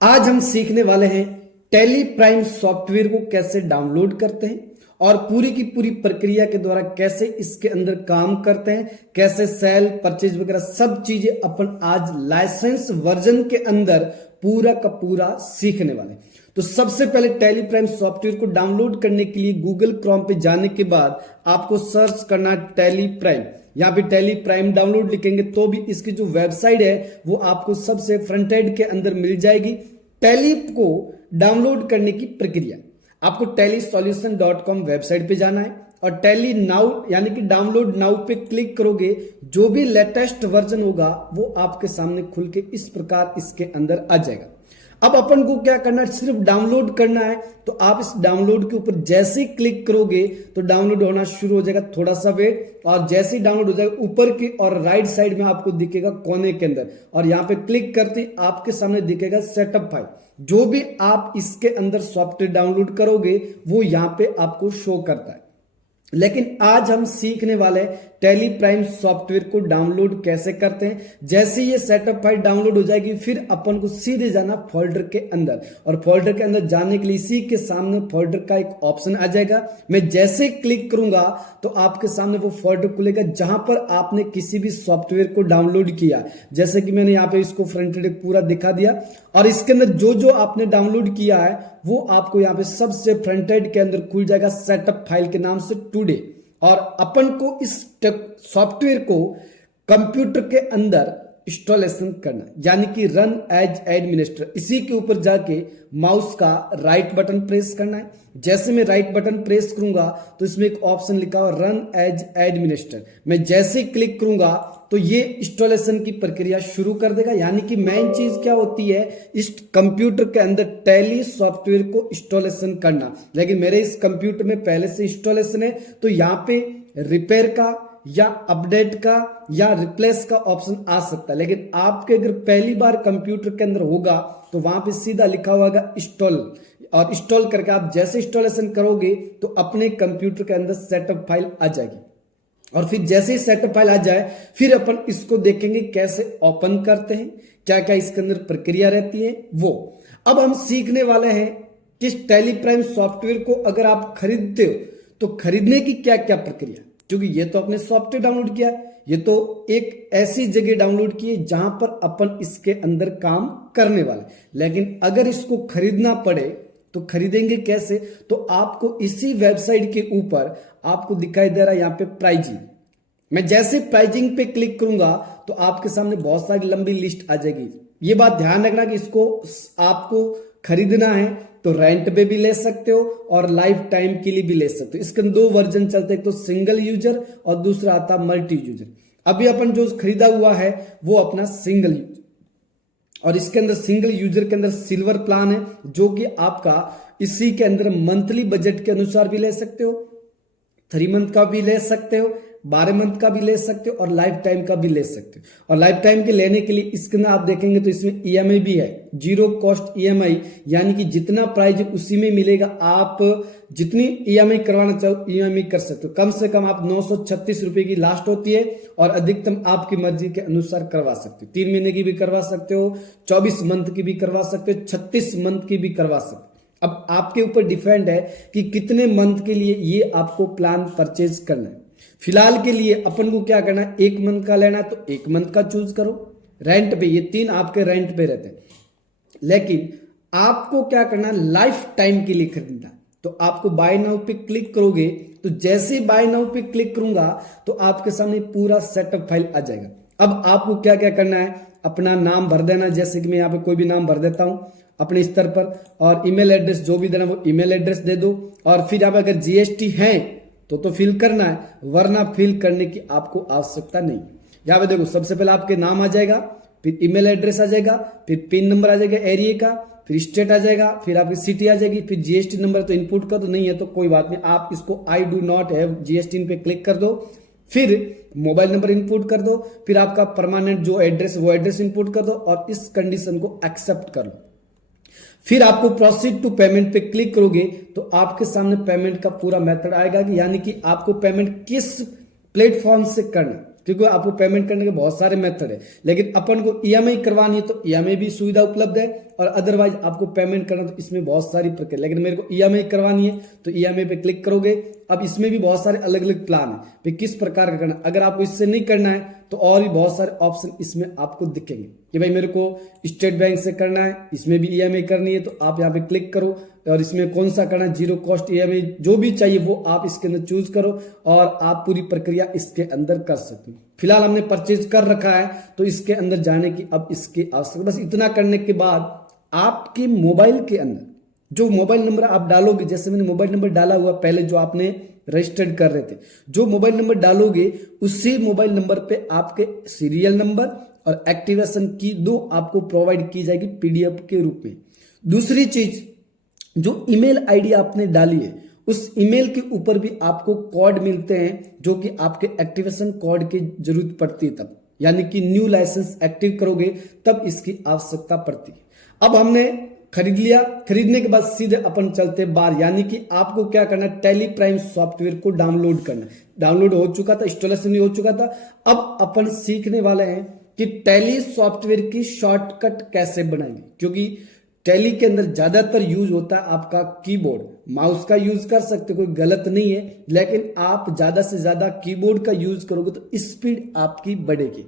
आज हम सीखने वाले हैं टैली प्राइम सॉफ्टवेयर को कैसे डाउनलोड करते हैं और पूरी की पूरी प्रक्रिया के द्वारा कैसे इसके अंदर काम करते हैं, कैसे सेल परचेज वगैरह सब चीजें अपन आज लाइसेंस वर्जन के अंदर पूरा का पूरा सीखने वाले हैं। तो सबसे पहले टैली प्राइम सॉफ्टवेयर को डाउनलोड करने के लिए गूगल क्रोम पे जाने के बाद आपको सर्च करना टैली प्राइम। यहाँ पे टैली प्राइम डाउनलोड लिखेंगे तो भी इसकी जो वेबसाइट है वो आपको सबसे फ्रंट एंड के अंदर मिल जाएगी। टैली को डाउनलोड करने की प्रक्रिया, आपको tellysolution.com वेबसाइट पे जाना है और टैली नाउ यानी कि डाउनलोड नाउ पे क्लिक करोगे, जो भी लेटेस्ट वर्जन होगा वो आपके सामने खुल के इस प्रकार इसके अंदर आ जाएगा। अब अपन को क्या करना है, सिर्फ डाउनलोड करना है। तो आप इस डाउनलोड के ऊपर जैसे ही क्लिक करोगे तो डाउनलोड होना शुरू हो जाएगा, थोड़ा सा वेट, और जैसे ही डाउनलोड हो जाएगा ऊपर की और राइट साइड में आपको दिखेगा कोने के अंदर, और यहाँ पे क्लिक करते ही आपके सामने दिखेगा सेटअप फाइल। जो भी आप इसके अंदर सॉफ्टवेयर डाउनलोड करोगे वो यहाँ पे आपको शो करता है। लेकिन आज हम सीखने वाले टैली प्राइम सॉफ्टवेयर को डाउनलोड कैसे करते हैं। जैसे ये सेटअप फाइल डाउनलोड हो जाएगी फिर अपन को सीधे जाना फोल्डर के अंदर, और फोल्डर के अंदर जाने के लिए इसी के सामने फोल्डर का एक ऑप्शन आ जाएगा। मैं जैसे क्लिक करूंगा तो आपके सामने वो फोल्डर खुलेगा जहां पर आपने किसी भी सॉफ्टवेयर को डाउनलोड किया। जैसे कि मैंने यहाँ पे इसको फ्रंट एंड पूरा दिखा दिया, और इसके अंदर जो जो आपने डाउनलोड किया है वो आपको यहाँ पे सबसे फ्रंट एंड के अंदर खुल जाएगा सेटअप फाइल के नाम से टुडे। और अपन को इस सॉफ्टवेयर को कंप्यूटर के अंदर इंस्टॉलेशन करना, यानी कि रन एज एडमिनिस्ट्रेटर। इसी के ऊपर जाके माउस का राइट बटन प्रेस करना है। जैसे मैं राइट बटन प्रेस करूंगा तो इसमें एक ऑप्शन लिखा हुआ रन एज एडमिनिस्ट्रेटर। मैं जैसे ही क्लिक करूंगा तो ये इंस्टॉलेशन की प्रक्रिया शुरू कर देगा। यानी कि मेन चीज क्या होती है, इस कंप्यूटर के अंदर टैली सॉफ्टवेयर को इंस्टॉलेशन करना। लेकिन मेरे इस कंप्यूटर में पहले से इंस्टॉलेशन है, तो यहाँ पे रिपेयर का या अपडेट का या रिप्लेस का ऑप्शन आ सकता है। लेकिन आपके अगर पहली बार कंप्यूटर के अंदर होगा तो वहां पे सीधा लिखा होगा इंस्टॉल, और इंस्टॉल करके आप जैसे इंस्टॉलेशन करोगे तो अपने कंप्यूटर के अंदर सेटअप फाइल आ जाएगी। और फिर जैसे ही सेटअप फाइल आ जाए फिर अपन इसको देखेंगे कैसे ओपन करते हैं, क्या क्या इसके अंदर प्रक्रिया रहती है वो। अब हम सीखने वाले हैं कि टैली प्राइम सॉफ्टवेयर को अगर आप खरीदते हो तो खरीदने की क्या क्या प्रक्रिया, क्योंकि ये तो अपने सॉफ्टवेयर डाउनलोड किया, ये तो एक ऐसी जगह डाउनलोड की है जहां पर अपन इसके अंदर काम करने वाले। लेकिन अगर इसको खरीदना पड़े तो खरीदेंगे कैसे, तो आपको इसी वेबसाइट के ऊपर आपको दिखाई दे रहा है यहाँ पे प्राइजिंग। मैं जैसे प्राइजिंग पे क्लिक करूंगा तो आपके सामने बहुत सारी लंबी लिस्ट आ जाएगी। ये बात ध्यान रखना कि इसको आपको खरीदना है तो रेंट पे भी ले सकते हो और लाइफ टाइम के लिए भी ले सकते हो। इसके दो वर्जन चलते हैं, एक तो सिंगल यूजर और दूसरा आता मल्टी यूजर। अभी अपन जो खरीदा हुआ है वो अपना सिंगल यूजर, और इसके अंदर सिंगल यूजर के अंदर सिल्वर प्लान है, जो कि आपका इसी के अंदर मंथली बजट के अनुसार भी ले सकते हो, 3 मंथ का भी ले सकते हो, 12 मंथ का भी ले सकते हो और लाइफ टाइम का भी ले सकते हो। और लाइफ टाइम के लेने के लिए इसके अंदर आप देखेंगे तो इसमें ईएमआई भी है, जीरो कॉस्ट ईएमआई, यानी कि जितना प्राइस उसी में मिलेगा। आप जितनी ईएमआई करवाना चाहो ईएमआई कर सकते हो। कम से कम आप 936 रुपए की लास्ट होती है और अधिकतम आपकी मर्जी के अनुसार करवा सकते हो। 3 महीने की भी करवा सकते हो, 24 मंथ की भी करवा सकते हो, 36 मंथ की भी करवा सकते हो। अब आपके ऊपर डिपेंड है कि कितने मंथ के लिए ये आपको प्लान परचेज करना है। फिलहाल के लिए अपन को क्या करना है, 1 मंथ का लेना है तो 1 मंथ का चूज करो। रेंट पे, ये 3 आपके रेंट पे रहते हैं। लेकिन आपको क्या करना है, लाइफ टाइम के लिए खरीदना है तो आपको बाय नाउ पे क्लिक करोगे तो जैसे बाय नाउ पे क्लिक करूंगा तो आपके सामने पूरा सेटअप फाइल आ जाएगा। अब आपको क्या क्या करना है, अपना नाम भर देना, जैसे कि मैं यहाँ पे कोई भी नाम भर देता हूं अपने स्तर पर, और ईमेल एड्रेस जो भी देना वो ईमेल एड्रेस दे दो। और फिर आप अगर जीएसटी है तो फिल करना है, वरना फिल करने की आपको आवश्यकता नहीं। यहाँ पे देखो सबसे पहले आपके नाम आ जाएगा, फिर ईमेल एड्रेस आ जाएगा, फिर पिन नंबर आ जाएगा एरिया का, फिर स्टेट आ जाएगा, फिर आपकी सिटी आ जाएगी, फिर जीएसटी नंबर तो इनपुट का तो नहीं है तो कोई बात नहीं, आप इसको I do not have GST पे क्लिक कर दो। फिर मोबाइल नंबर इनपुट कर दो, फिर आपका परमानेंट जो एड्रेस वो एड्रेस इनपुट कर दो और इस कंडीशन को एक्सेप्ट कर लो। फिर आपको प्रोसीड टू पेमेंट पे क्लिक करोगे तो आपके सामने पेमेंट का पूरा मेथड आएगा, यानी कि आपको पेमेंट किस प्लेटफॉर्म से करना, क्योंकि आपको पेमेंट करने के बहुत सारे मेथड है। लेकिन अपन को ईएमआई करवानी है तो ईएमआई भी सुविधा उपलब्ध है, और अदरवाइज आपको पेमेंट करना तो इसमें बहुत सारी प्रक्रिया, लेकिन मेरे को ईएमआई करवानी है तो ईएमआई पे क्लिक करोगे। अब इसमें भी बहुत सारे अलग अलग प्लान है कि किस प्रकार का करना। अगर आपको इससे नहीं करना है तो और भी बहुत सारे ऑप्शन इसमें आपको दिखेंगे कि भाई मेरे को स्टेट बैंक से करना है, इसमें भी ईएमआई करनी है तो आप यहाँ पे क्लिक करो और इसमें कौन सा करना है, जीरो कॉस्ट ईएमआई जो भी चाहिए वो आप इसके अंदर चूज करो और आप पूरी प्रक्रिया इसके अंदर कर सकते हो। फिलहाल हमने परचेज कर रखा है तो इसके अंदर जाने की अब इसके आवश्यकता, बस इतना करने के बाद आपके मोबाइल के अंदर जो मोबाइल नंबर आप डालोगे, जैसे मैंने मोबाइल नंबर डाला हुआ पहले जो आपने रजिस्टर्ड कर रहे थे, जो मोबाइल नंबर डालोगे उसी मोबाइल नंबर पे आपके सीरियल नंबर और एक्टिवेशन की दो आपको प्रोवाइड की जाएगी पीडीएफ के रूप में। दूसरी चीज, जो ईमेल आईडी आपने डाली है उस ईमेल के ऊपर भी आपको कोड मिलते हैं जो कि आपके एक्टिवेशन कोड की जरूरत पड़ती है तब, यानी कि न्यू लाइसेंस एक्टिव करोगे तब इसकी आवश्यकता पड़ती है। अब हमने खरीद लिया, खरीदने के बाद सीधे अपन चलते बाहर, यानी कि आपको क्या करना है, टैली प्राइम सॉफ्टवेयर को डाउनलोड करना। डाउनलोड हो चुका था, इंस्टॉलेशन भी हो चुका था। अब अपन सीखने वाले हैं कि टैली सॉफ्टवेयर की शॉर्टकट कैसे बनाएंगे, क्योंकि टैली के अंदर ज्यादातर यूज होता है आपका कीबोर्ड। माउस का यूज कर सकते, कोई गलत नहीं है, लेकिन आप ज्यादा से ज्यादा कीबोर्ड का यूज करोगे तो स्पीड आपकी बढ़ेगी।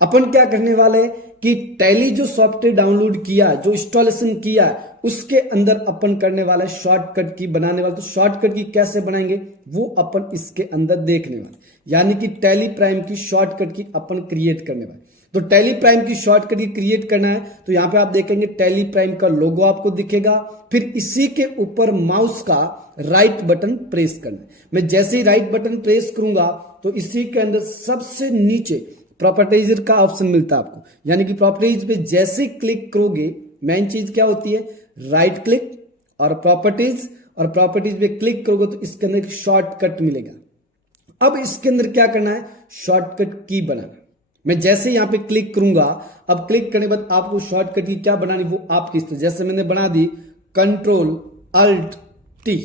अपन क्या करने वाले हैं कि टैली जो सॉफ्टवेयर डाउनलोड किया, जो इंस्टॉलेशन किया, उसके अंदर अपन करने वाला है शॉर्टकट की बनाने वाला। तो शॉर्टकट की कैसे बनाएंगे वो अपन इसके अंदर देखने वाले, यानी कि टैली प्राइम की शॉर्टकट की अपन क्रिएट करने वाले। तो टैली प्राइम की शॉर्टकट की क्रिएट करना है तो यहां पे आप देखेंगे टैली प्राइम का लोगो आपको दिखेगा, फिर इसी के ऊपर माउस का राइट बटन प्रेस करना है। मैं जैसे ही राइट बटन प्रेस करूंगा तो इसी के अंदर सबसे नीचे प्रॉपर्टीज का ऑप्शन मिलता है आपको, यानी कि प्रॉपर्टीज पे जैसे क्लिक करोगे मेन चीज क्या होती है, राइट क्लिक और प्रॉपर्टीज, और प्रॉपर्टीज पे क्लिक करोगे तो इसके अंदर एक शॉर्टकट मिलेगा। अब इसके अंदर क्या करना है, शॉर्टकट की बनाना। मैं जैसे यहां पे क्लिक करूंगा, अब क्लिक करने के बाद आपको शॉर्टकट की क्या बनानी वो आपकी इस तरह, जैसे मैंने बना दी control alt T,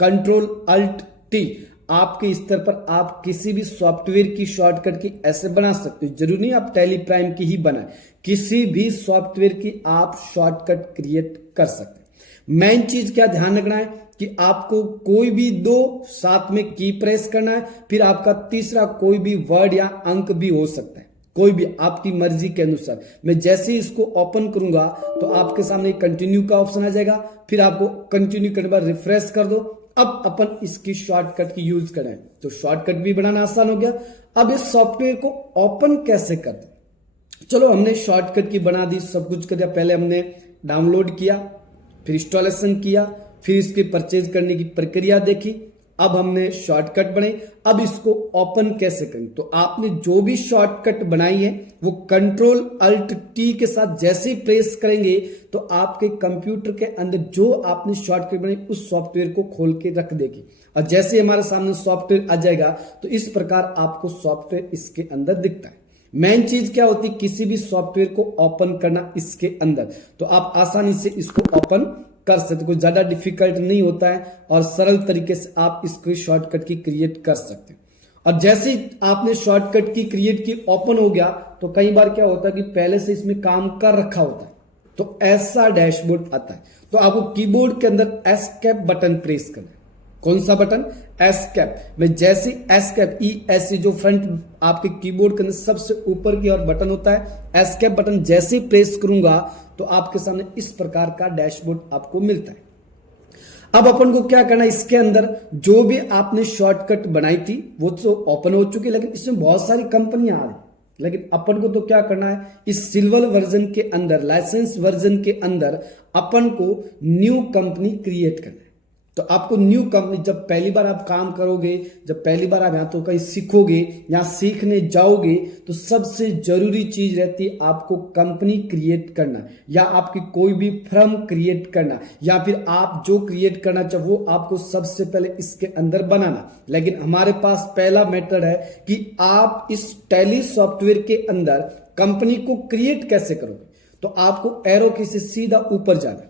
control alt T. आपके स्तर पर आप किसी भी सॉफ्टवेयर की शॉर्टकट की ऐसे बना सकते हो, जरूरी नहीं आप टैली प्राइम की ही बनाए, किसी भी सॉफ्टवेयर की आप शॉर्टकट क्रिएट कर सकते हैं। मेन चीज क्या ध्यान रखना है कि आपको कोई भी दो साथ में की प्रेस करना है, फिर आपका तीसरा कोई भी वर्ड या अंक भी हो सकता है, कोई भी आपकी मर्जी के अनुसार। मैं जैसे ही इसको ओपन करूंगा तो आपके सामने कंटिन्यू का ऑप्शन आ जाएगा, फिर आपको कंटिन्यू करने के बाद रिफ्रेश कर दो। अब अपन इसकी शॉर्टकट की यूज करें तो शॉर्टकट भी बनाना आसान हो गया। अब इस सॉफ्टवेयर को ओपन कैसे करते, चलो हमने शॉर्टकट की बना दी, सब कुछ कर दिया। पहले हमने डाउनलोड किया, फिर इंस्टॉलेशन किया, फिर इसके परचेज करने की प्रक्रिया देखी, अब हमने शॉर्टकट बनाई। अब इसको ओपन कैसे करें, तो आपने जो भी शॉर्टकट बनाई है वो कंट्रोल अल्ट टी के साथ जैसे ही प्रेस करेंगे तो आपके कंप्यूटर के अंदर जो आपने शॉर्टकट बनाई उस सॉफ्टवेयर को खोल के रख देगी, और जैसे ही हमारे सामने सॉफ्टवेयर आ जाएगा तो इस प्रकार आपको सॉफ्टवेयर इसके अंदर दिखता है। मेन चीज क्या होती है, किसी भी सॉफ्टवेयर को ओपन करना इसके अंदर, तो आप आसानी से इसको ओपन कर सकते, कुछ ज्यादा डिफिकल्ट नहीं होता है और सरल तरीके से आप इसको शॉर्टकट की क्रिएट कर सकते हैं। और जैसे ही आपने शॉर्टकट की क्रिएट की ओपन हो गया तो कई बार क्या होता है कि पहले से इसमें काम कर रखा होता है तो ऐसा डैशबोर्ड आता है। तो आपको कीबोर्ड के अंदर एस्केप बटन प्रेस करना है। कौन सा बटन, एस्केप। मैं जैसे एस्केप ESC जो फ्रंट आपके कीबोर्ड के अंदर सबसे ऊपर की ओर बटन होता है, एस्केप बटन जैसे ही प्रेस करूंगा तो आपके सामने इस प्रकार का डैशबोर्ड आपको मिलता है। अब अपन को क्या करना है, इसके अंदर जो भी आपने शॉर्टकट बनाई थी वो तो ओपन हो चुकी, लेकिन इसमें बहुत सारी कंपनियां आ रही, लेकिन अपन को तो क्या करना है, इस सिल्वर वर्जन के अंदर, लाइसेंस वर्जन के अंदर अपन को न्यू कंपनी क्रिएट करना है। तो आपको न्यू कंपनी, जब पहली बार आप काम करोगे, जब पहली बार आप यहां तो कहीं सीखोगे या सीखने जाओगे तो सबसे जरूरी चीज रहती है आपको कंपनी क्रिएट करना, या आपकी कोई भी फर्म क्रिएट करना, या फिर आप जो क्रिएट करना चाहो वो आपको सबसे पहले इसके अंदर बनाना। लेकिन हमारे पास पहला मेथड है कि आप इस टैली सॉफ्टवेयर के अंदर कंपनी को क्रिएट कैसे करोगे। तो आपको एरो की से सीधा ऊपर जाना,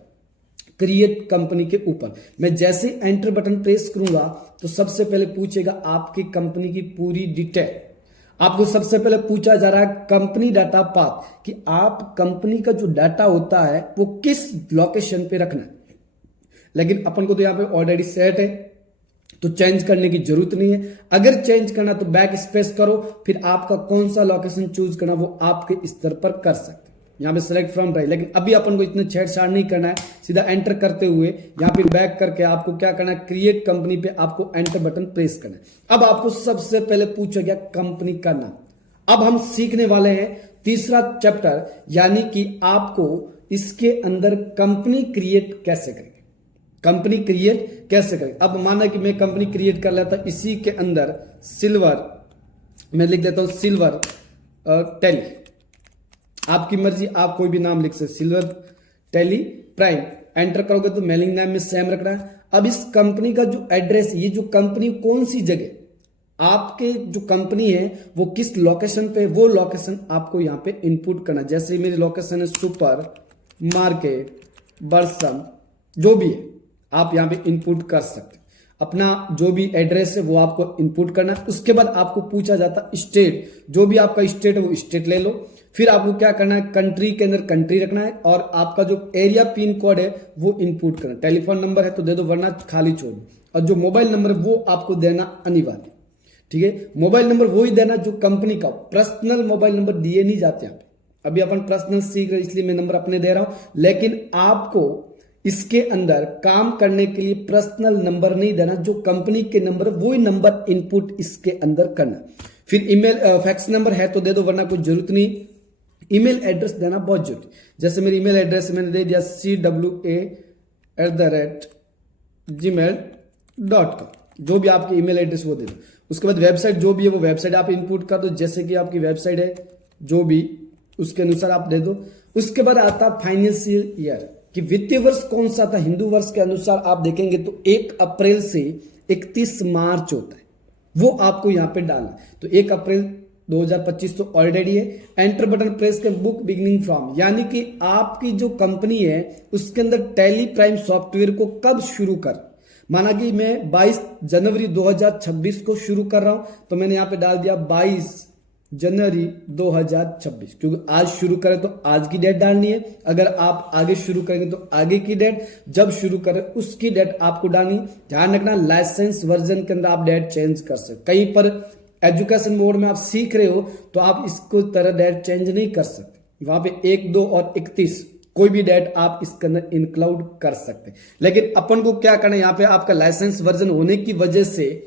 क्रिएट कंपनी के ऊपर। मैं जैसे एंटर बटन प्रेस करूंगा तो सबसे पहले पूछेगा आपकी कंपनी की पूरी डिटेल। आपको सबसे पहले पूछा जा रहा है कंपनी डाटा पाथ, कि आप कंपनी का जो डाटा होता है वो किस लोकेशन पे रखना है। लेकिन अपन को तो यहां पे ऑलरेडी सेट है, तो चेंज करने की जरूरत नहीं है। अगर चेंज करना तो बैक स्पेस करो, फिर आपका कौन सा लोकेशन चूज करना वो आपके स्तर पर कर सकते हैं। यहाँ पे सिलेक्ट फ्रॉम ड्राइव, लेकिन अभी अपन को इतने छेड़छाड़ नहीं करना है। सीधा एंटर करते हुए यहाँ पे बैक करके आपको क्या करना है, क्रिएट कंपनी पे आपको एंटर बटन प्रेस करना है। अब आपको सबसे पहले पूछा गया कंपनी का नाम। अब हम सीखने वाले हैं तीसरा चैप्टर, यानी कि आपको इसके अंदर कंपनी क्रिएट कैसे करेंगे, कंपनी क्रिएट कैसे करें। अब माना कि मैं कंपनी क्रिएट कर लेता, इसी के अंदर सिल्वर मैं लिख देता हूं, सिल्वर टेली, आपकी मर्जी, आप कोई भी नाम लिख सकते, सिल्वर टेली प्राइम। एंटर करोगे तो मेलिंग नाम में सेम रखना है। अब इस कंपनी का जो एड्रेस, ये जो कंपनी कौन सी जगह, आपके जो कंपनी है वो किस लोकेशन पे, वो लोकेशन आपको यहाँ पे इनपुट करना। जैसे मेरी लोकेशन है सुपर मार्केट बरसम, जो भी है आप यहाँ पे इनपुट कर सकते हैं। अपना जो भी एड्रेस है वो आपको इनपुट करना है। उसके बाद आपको पूछा जाता है स्टेट, जो भी आपका स्टेट है वो स्टेट ले लो। फिर आपको क्या करना है, कंट्री के अंदर कंट्री रखना है, और आपका जो एरिया पिन कोड है वो इनपुट करना है। टेलीफोन नंबर है तो दे दो, वरना खाली छोड़ दो। और जो मोबाइल नंबर है वो आपको देना अनिवार्य, ठीक है। मोबाइल नंबर वो ही देना जो कंपनी का, पर्सनल मोबाइल नंबर दिए नहीं जाते यहाँ पे। अभी अपन पर्सनल सीख रहे इसलिए मैं नंबर अपने दे रहा हूं, लेकिन आपको इसके अंदर काम करने के लिए पर्सनल नंबर नहीं देना, जो कंपनी के नंबर वो ही नंबर इनपुट इसके अंदर करना। फिर ईमेल फैक्स नंबर है तो दे दो, वरना कोई जरूरत नहीं। ईमेल एड्रेस देना बहुत जरूरी, जैसे मेरी ईमेल एड्रेस मैंने दे दिया CWA@gmail.com, जो भी आपकी ईमेल एड्रेस वो दे दो। उसके बाद वेबसाइट जो भी है वो वेबसाइट आप इनपुट कर दो, जैसे कि आपकी वेबसाइट है जो भी, उसके अनुसार आप दे दो। उसके बाद आता फाइनेंशियल ईयर, कि वित्तीय वर्ष कौन सा था। हिंदू वर्ष के अनुसार आप देखेंगे तो 1 अप्रैल से 31 मार्च होता है, वो आपको यहां पे डालना। तो 1 अप्रैल 2025 तो ऑलरेडी है। एंटर बटन प्रेस कर बुक बिगिनिंग फ्रॉम, यानी कि आपकी जो कंपनी है उसके अंदर टैली प्राइम सॉफ्टवेयर को कब शुरू कर, माना कि मैं 22 जनवरी 2026 को शुरू कर रहा हूं, तो मैंने यहां पे डाल दिया 22 जनवरी 2026, क्योंकि आज शुरू करें तो आज की डेट डालनी है। अगर आप आगे शुरू करेंगे तो आगे की डेट, जब शुरू करें उसकी डेट आपको डालनी। ध्यान रखना लाइसेंस वर्जन के अंदर आप डेट चेंज कर सकते। कहीं पर एजुकेशन मोड में आप सीख रहे हो तो आप इसको तरह डेट चेंज नहीं कर सकते। वहां पे 1, 2 और 31 कोई भी डेट आप इसके अंदर इंक्लूड कर सकते। लेकिन अपन को क्या करना है, यहाँ पे आपका लाइसेंस वर्जन होने की वजह से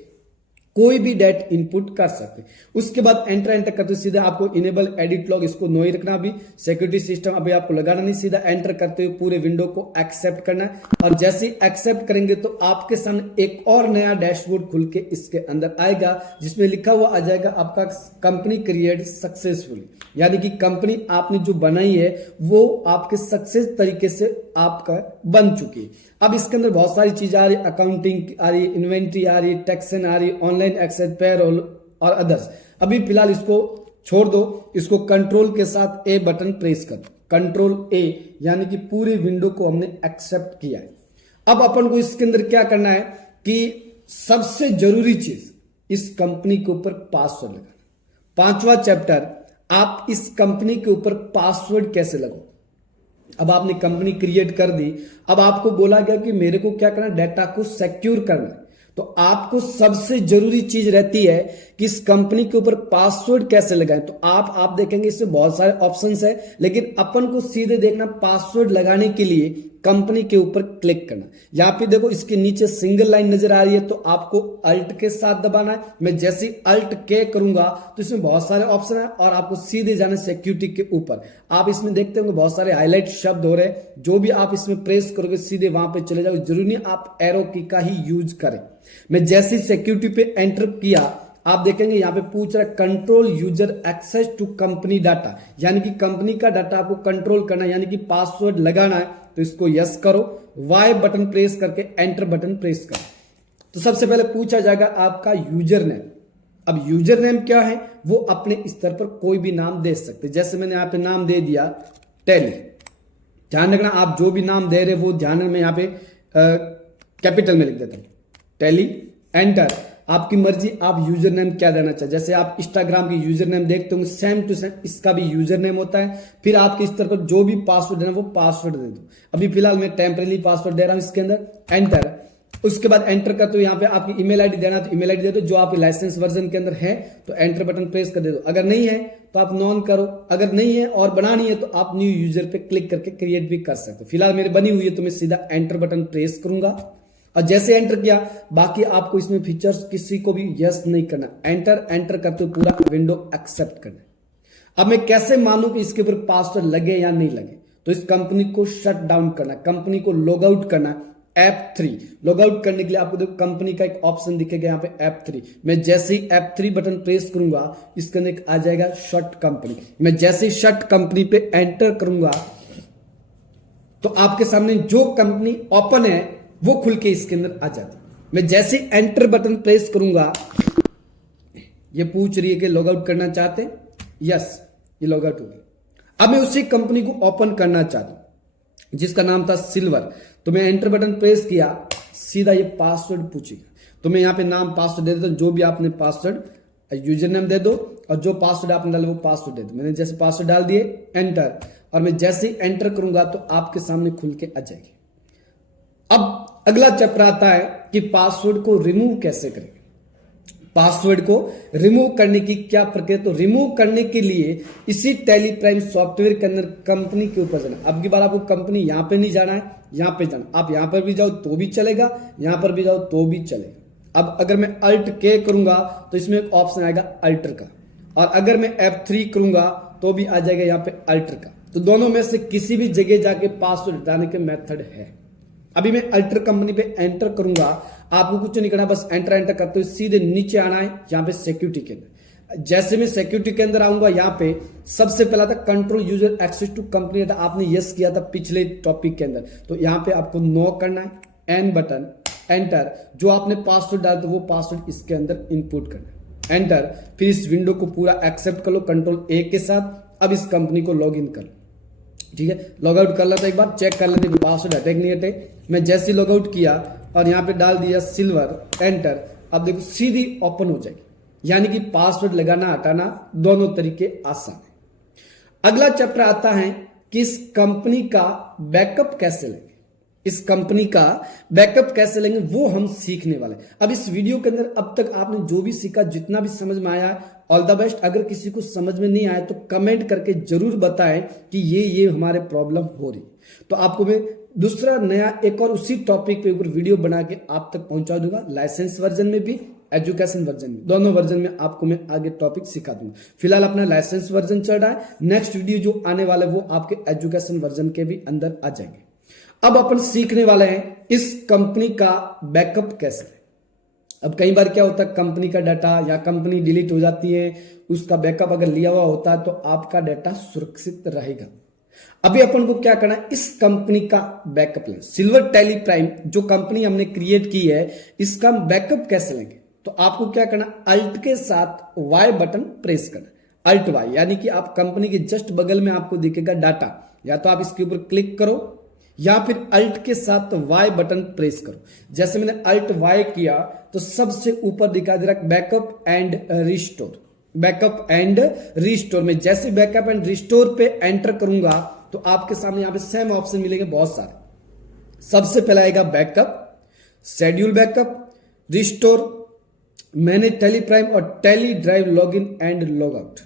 कोई भी डेट इनपुट कर सकते। उसके बाद एंटर करते सीधे आपको इनेबल एडिट लॉग, इसको नो ही रखना। अभी सिक्योरिटी सिस्टम अभी आपको लगाना नहीं, सीधा एंटर करते हुए पूरे विंडो को एक्सेप्ट करना है। और जैसे ही एक्सेप्ट करेंगे तो आपके सामने एक और नया डैशबोर्ड खुल के इसके अंदर आएगा, जिसमें लिखा हुआ आ जाएगा आपका कंपनी क्रिएट सक्सेसफुली, यानी कि कंपनी आपने जो बनाई है वो आपके सक्सेस तरीके से आपका बन चुकी है। अब इसके अंदर बहुत सारी चीजें आ रही, अकाउंटिंग आ रही, इन्वेंट्री आ रही, टैक्सेशन आ रही, ऑनलाइन एक्सेस, पेरोल और अदर्स। अभी फिलहाल इसको छोड़ दो, इसको कंट्रोल के साथ ए बटन प्रेस कर दो, कंट्रोल ए, यानी कि पूरी विंडो को हमने एक्सेप्ट किया है। अब अपन को इसके अंदर क्या करना है कि सबसे जरूरी चीज, इस कंपनी के ऊपर पासवर्ड लगाना। 5वां चैप्टर, आप इस कंपनी के ऊपर पासवर्ड कैसे लगाओ। अब आपने कंपनी क्रिएट कर दी, अब आपको बोला गया कि मेरे को क्या करना, डाटा को सिक्योर करना है। तो आपको सबसे जरूरी चीज रहती है कि इस कंपनी के ऊपर पासवर्ड कैसे लगाएं। तो आप देखेंगे इसमें बहुत सारे ऑप्शंस है, लेकिन अपन को सीधे देखना पासवर्ड लगाने के लिए कंपनी के ऊपर क्लिक करना। यहां पे देखो इसके नीचे सिंगल लाइन नजर आ रही है, तो आपको अल्ट के साथ दबाना है। मैं जैसे अल्ट के करूंगा तो इसमें बहुत सारे ऑप्शन है और आपको सीधे जाना सिक्योरिटी के ऊपर। आप इसमें देखते होंगे बहुत सारे हाईलाइट शब्द हो रहे हैं, जो भी आप इसमें प्रेस करोगे सीधे वहां पे चले जाओगे। जरूरी नहीं आप एरो की का ही यूज करें। मैं जैसे सिक्योरिटी पे एंटर किया, आप देखेंगे यहां पे पूछ रहा है control user access to company data, यानी कि कंपनी का डाटा आपको कंट्रोल करना है, यानी कि पासवर्ड लगाना है। तो इसको यस करो, वाई बटन प्रेस करके एंटर बटन प्रेस करो। तो सबसे पहले पूछा जाएगा आपका यूजर नेम। अब यूजर नेम क्या है, वो अपने स्तर पर कोई भी नाम दे सकते। जैसे मैंने यहाँ पे नाम दे दिया टेली। ध्यान रखना आप जो भी नाम दे रहे वो ध्यान में यहाँ पे कैपिटल में लिख देता हूं टेली, एंटर। आपकी मर्जी, आप यूजर नेम क्या देना चाहते। जैसे आप इंस्टाग्राम की यूजर नेम देखते होंगे, सेम टू सेम इसका भी यूजर नेम होता है। फिर आपके इस तरह पर जो भी पासवर्ड देना वो पासवर्ड दे दो। अभी फिलहाल मैं टेम्परेरी पासवर्ड दे रहा हूं इसके अंदर, एंटर। उसके बाद एंटर कर, तो यहाँ पे आपकी ईमेल आईडी देना तो ईमेल आईडी दे दो, जो आपके लाइसेंस वर्जन के अंदर है तो एंटर बटन प्रेस कर दे दो। अगर नहीं है तो आप नॉन करो, अगर नहीं है और बनानी है तो आप न्यू यूजर पे क्लिक करके क्रिएट भी कर सकते हो। फिलहाल मेरी बनी हुई है तो मैं सीधा एंटर बटन प्रेस करूंगा और जैसे एंटर किया, बाकी आपको इसमें फीचर्स किसी को भी यस नहीं करना, एंटर करते हुए पूरा विंडो एक्सेप्ट करना। अब मैं कैसे मानूं कि इसके ऊपर पासवर्ड लगे या नहीं लगे, तो इस कंपनी को शट डाउन करना, कंपनी को लॉग आउट करना। F3 लॉग आउट करने के लिए आपको देखो कंपनी का एक ऑप्शन दिखेगा यहाँ पे F3। मैं जैसे ही F3 बटन प्रेस करूंगा इसके अंदर आ जाएगा शट कंपनी। मैं जैसे ही शट कंपनी पे एंटर करूंगा तो आपके सामने जो कंपनी ओपन है वो खुल के इसके अंदर आ जाती। मैं जैसे ही एंटर बटन प्रेस करूंगा, ये पूछ रही है कि लॉग आउट करना चाहते हैं, यस, ये लॉग आउट हो गया। अब मैं उसी कंपनी को ओपन करना चाहता हूं जिसका नाम था सिल्वर, तो मैं एंटर बटन प्रेस किया, सीधा ये पासवर्ड पूछेगा। तो मैं यहाँ पे नाम पासवर्ड दे देता हूं, जो भी आपने पासवर्ड यूजर नेम दे दो और जो पासवर्ड आपने डाला वो पासवर्ड दे दो। मैंने जैसे पासवर्ड डाल दिए, एंटर, और मैं जैसे ही एंटर करूंगा तो आपके सामने खुल के आ जाएगी। अब अगला चैप्टर आता है कि पासवर्ड को रिमूव कैसे करें। पासवर्ड को रिमूव करने की क्या प्रक्रिया, तो रिमूव करने के लिए इसी टैली प्राइम सॉफ्टवेयर के अंदर कंपनी के ऊपर जाना। अब की बार आपको कंपनी यहां पे नहीं जाना है, यहां पे जाना। आप यहां पर भी जाओ तो भी चलेगा, यहां पर भी जाओ तो भी चलेगा। अब अगर मैं अल्ट के करूंगा तो इसमें एक ऑप्शन आएगा अल्टर का, और अगर मैं F3 करूंगा तो भी आ जाएगा यहाँ पे अल्टर का। तो दोनों में से किसी भी जगह जाके पासवर्ड हटाने के मेथड है। अभी मैं अल्टर कंपनी पे एंटर करूंगा, आपको कुछ नहीं करना, बस एंटर करते हुए सीधे नीचे आना है यहाँ पे सिक्योरिटी के अंदर। जैसे मैं सिक्योरिटी के अंदर आऊंगा, यहाँ पे सबसे पहला था control user access to company, आपने यस किया था पिछले टॉपिक के अंदर, तो यहाँ पे आपको नो करना है, एन बटन, एंटर, जो आपने पासवर्ड डाला था वो पासवर्ड इसके अंदर इनपुट करना है, एंटर। फिर इस विंडो को पूरा एक्सेप्ट कर लो कंट्रोल ए के साथ। अब इस कंपनी को लॉग इन कर लो, ठीक है। लॉग आउट कर लेते, एक बार चेक कर लेते पासवर्ड हटे नहीं हटे। मैं जैसे लॉग आउट किया और यहाँ पे डाल दिया सिल्वर, एंटर, अब देखो सीधी ओपन हो जाएगी। यानी कि पासवर्ड लगाना हटाना दोनों तरीके आसान है। अगला चैप्टर आता है कि इस कंपनी का बैकअप कैसे लेंगे। इस कंपनी का बैकअप कैसे लेंगे वो हम सीखने वाले। अब इस वीडियो के अंदर अब तक आपने जो भी सीखा, जितना भी समझ में आया, ऑल द बेस्ट। अगर किसी को समझ में नहीं आया तो कमेंट करके जरूर बताएं कि ये हमारे प्रॉब्लम हो रही, तो आपको मैं दूसरा नया एक और उसी टॉपिक पे ऊपर वीडियो बना के आप तक पहुंचा दूंगा। लाइसेंस वर्जन में भी, एजुकेशन वर्जन में, दोनों वर्जन में आपको मैं आगे टॉपिक सिखा दूंगा। फिलहाल अपना लाइसेंस वर्जन चल रहा है, नेक्स्ट वीडियो जो आने वाला है वो आपके एजुकेशन वर्जन के भी अंदर आ जाएंगे। अब अपन सीखने वाले हैं इस कंपनी का बैकअप कैसे। अब कई बार क्या होता है, कंपनी का डाटा या कंपनी डिलीट हो जाती है, उसका बैकअप अगर लिया हुआ होता है तो आपका डाटा सुरक्षित रहेगा। अभी अपन को क्या करना है, इस कंपनी का बैकअप लेना। सिल्वर टैली प्राइम जो कंपनी हमने क्रिएट की है, इसका बैकअप कैसे लेंगे, तो आपको क्या करना, अल्ट के साथ वाई बटन प्रेस करना, अल्ट वाई, यानी कि आप कंपनी के जस्ट बगल में आपको दिखेगा डाटा, या तो आप इसके ऊपर क्लिक करो या फिर अल्ट के साथ वाई बटन प्रेस करो। जैसे मैंने अल्ट वाई किया तो सबसे ऊपर दिखा दे रहा backup and restore, backup and restore में जैसे बैकअप एंड रिस्टोर पे एंटर करूंगा तो आपके सामने यहां पे सेम ऑप्शन मिलेंगे बहुत सारे। सबसे पहला आएगा backup, schedule backup, restore, manage Tally Prime और Tally drive login and log out.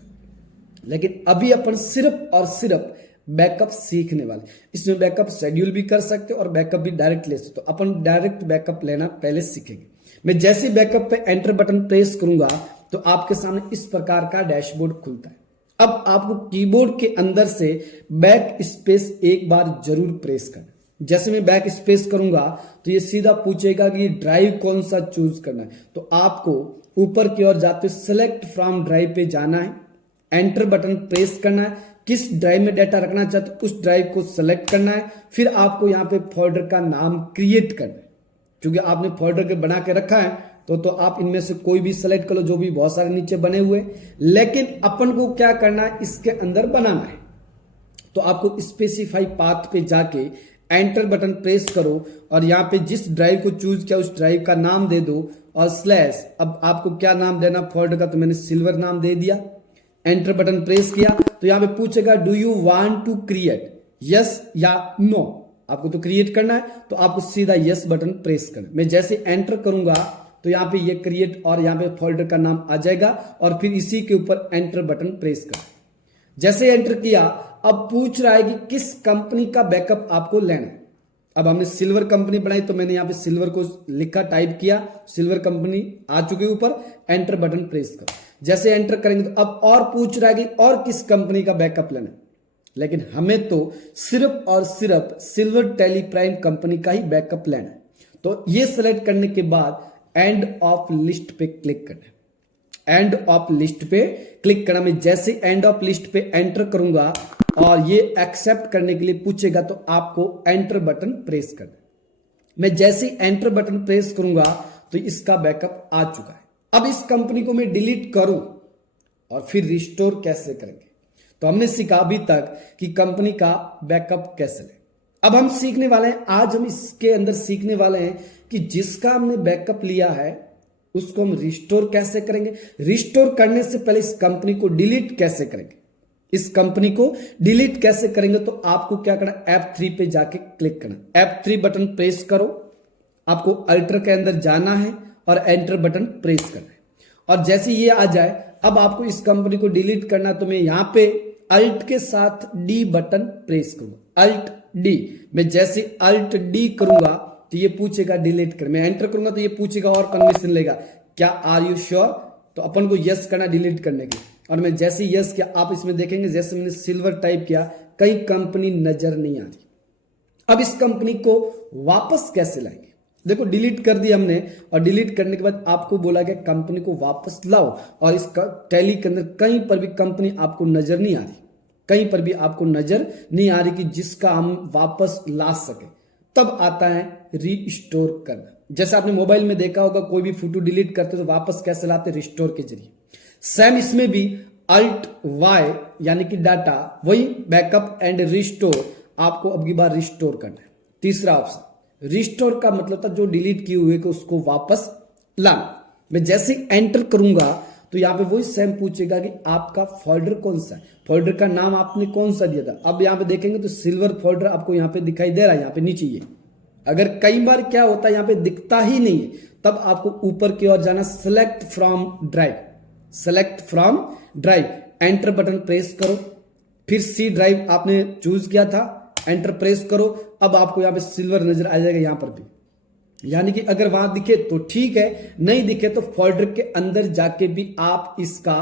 लेकिन अभी अपन सिर्फ और सिर्फ बैकअप सीखने वाले। इसमें बैकअप शेड्यूल भी कर सकते हो और बैकअप भी डायरेक्ट ले सकते हो। अपन डायरेक्ट बैकअप लेना पहले सीखेंगे। मैं जैसे बैकअप पे एंटर बटन प्रेस करूंगा तो आपके सामने इस प्रकार का डैशबोर्ड खुलता है। अब आपको कीबोर्ड के अंदर से बैक स्पेस एक बार जरूर प्रेस करना। जैसे मैं बैक स्पेस करूंगा तो ये सीधा पूछेगा कि ड्राइव कौन सा चूज करना है, तो आपको ऊपर की ओर जाते सेलेक्ट फ्रॉम ड्राइव पे जाना है, एंटर बटन प्रेस करना है, किस ड्राइव में डाटा रखना चाहते हो उस ड्राइव को सेलेक्ट करना है, फिर आपको यहाँ पे फोल्डर का नाम क्रिएट करना है। क्योंकि आपने फोल्डर के बना के रखा है तो आप इनमें से कोई भी सेलेक्ट कर लो, जो भी बहुत सारे नीचे बने हुए, लेकिन अपन को क्या करना है, इसके अंदर बनाना है। तो आपको स्पेसिफाई पाथ पे जाके एंटर बटन प्रेस करो और यहाँ पे जिस ड्राइव को चूज किया उस ड्राइव का नाम दे दो और स्लैश। अब आपको क्या नाम देना फोल्डर का, तो मैंने सिल्वर नाम दे दिया। एंटर बटन प्रेस किया तो यहां पे पूछेगा do you want to create, yes या नो। आपको तो क्रिएट करना है तो आपको सीधा यस बटन प्रेस करना। मैं जैसे एंटर करूंगा तो यहाँ पे ये क्रिएट और यहाँ पे फोल्डर का नाम आ जाएगा और फिर इसी के ऊपर एंटर बटन प्रेस कर। जैसे एंटर किया अब पूछ रहा है कि किस कंपनी का बैकअप आपको लेना है। अब हमने सिल्वर कंपनी बनाई तो मैंने यहाँ पे सिल्वर को लिखा, टाइप किया, सिल्वर कंपनी आ चुकी ऊपर, एंटर बटन प्रेस कर। जैसे एंटर करेंगे तो अब और पूछ रहा है कि और किस कंपनी का बैकअप लेना है, लेकिन हमें तो सिर्फ और सिर्फ सिल्वर टेलीप्राइम कंपनी का ही बैकअप लेना है। तो ये सेलेक्ट करने के बाद एंड ऑफ लिस्ट पे क्लिक करना है। एंड ऑफ लिस्ट पे क्लिक करना, मैं जैसे एंड ऑफ लिस्ट पे एंटर करूंगा और ये एक्सेप्ट करने के लिए पूछेगा तो आपको एंटर बटन प्रेस करना है। मैं जैसे एंटर बटन प्रेस करूंगा तो इसका बैकअप आ चुका है। अब इस कंपनी को मैं डिलीट करूं और फिर रिस्टोर कैसे करेंगे, तो हमने सीखा अभी तक कि कंपनी का बैकअप कैसे लें। अब हम सीखने वाले हैं, आज हम इसके अंदर सीखने वाले हैं कि जिसका हमने बैकअप लिया है उसको हम रिस्टोर कैसे करेंगे। रिस्टोर करने से पहले इस कंपनी को डिलीट कैसे करेंगे। इस कंपनी को डिलीट कैसे करेंगे तो आपको क्या करना, F3 पे जाके क्लिक करना। F3 बटन प्रेस करो, आपको अल्टर के अंदर जाना है और एंटर बटन प्रेस करना है। और जैसे ये आ जाए अब आपको इस कंपनी को डिलीट करना, तो मैं यहां पे अल्ट के साथ डी बटन प्रेस करूंगा, अल्ट डी। मैं जैसे अल्ट डी करूंगा तो ये पूछेगा डिलीट कर। मैं एंटर करूंगा तो ये पूछेगा और परमिशन लेगा, क्या आर यू श्योर, तो अपन को यस करना डिलीट करने की। और मैं जैसे यस किया, आप इसमें देखेंगे जैसे मैंने सिल्वर टाइप किया कई कंपनी नजर नहीं आ रही। अब इस कंपनी को वापस कैसे लाएंगे, देखो डिलीट कर दिया हमने और डिलीट करने के बाद आपको बोला गया कंपनी को वापस लाओ। और इस टैली के अंदर कहीं पर भी कंपनी आपको नजर नहीं आ रही, कहीं पर भी आपको नजर नहीं आ रही कि जिसका हम वापस ला सके। तब आता है रीस्टोर करना। जैसे आपने मोबाइल में देखा होगा कोई भी फोटो डिलीट करते तो वापस कैसे लाते, रिस्टोर के जरिए। सेम इसमें भी अल्ट वाई यानी कि डाटा, वही बैकअप एंड रिस्टोर, आपको अब की बार रिस्टोर करना है। तीसरा ऑप्शन रिस्टोर का मतलब था जो डिलीट किए हुए को उसको वापस लाना। मैं जैसे एंटर करूंगा तो यहां पे वही सेम पूछेगा कि आपका फोल्डर कौन सा है, फोल्डर का नाम आपने कौन सा दिया था। अब यहां पे देखेंगे तो सिल्वर फोल्डर आपको यहां पे दिखाई दे रहा है, यहां पे नीचे ये। अगर कई बार क्या होता है यहां पे दिखता ही नहीं है, तब आपको ऊपर की ओर जाना, select from drive, select from drive, enter button press करो। फिर सी ड्राइव आपने चूज किया था, एंटर प्रेस करो। अब आपको यहां पे सिल्वर नजर आ जाएगा यहां पर भी, यानी कि अगर वहां दिखे तो ठीक है, नहीं दिखे तो फोल्डर के अंदर जाके भी आप इसका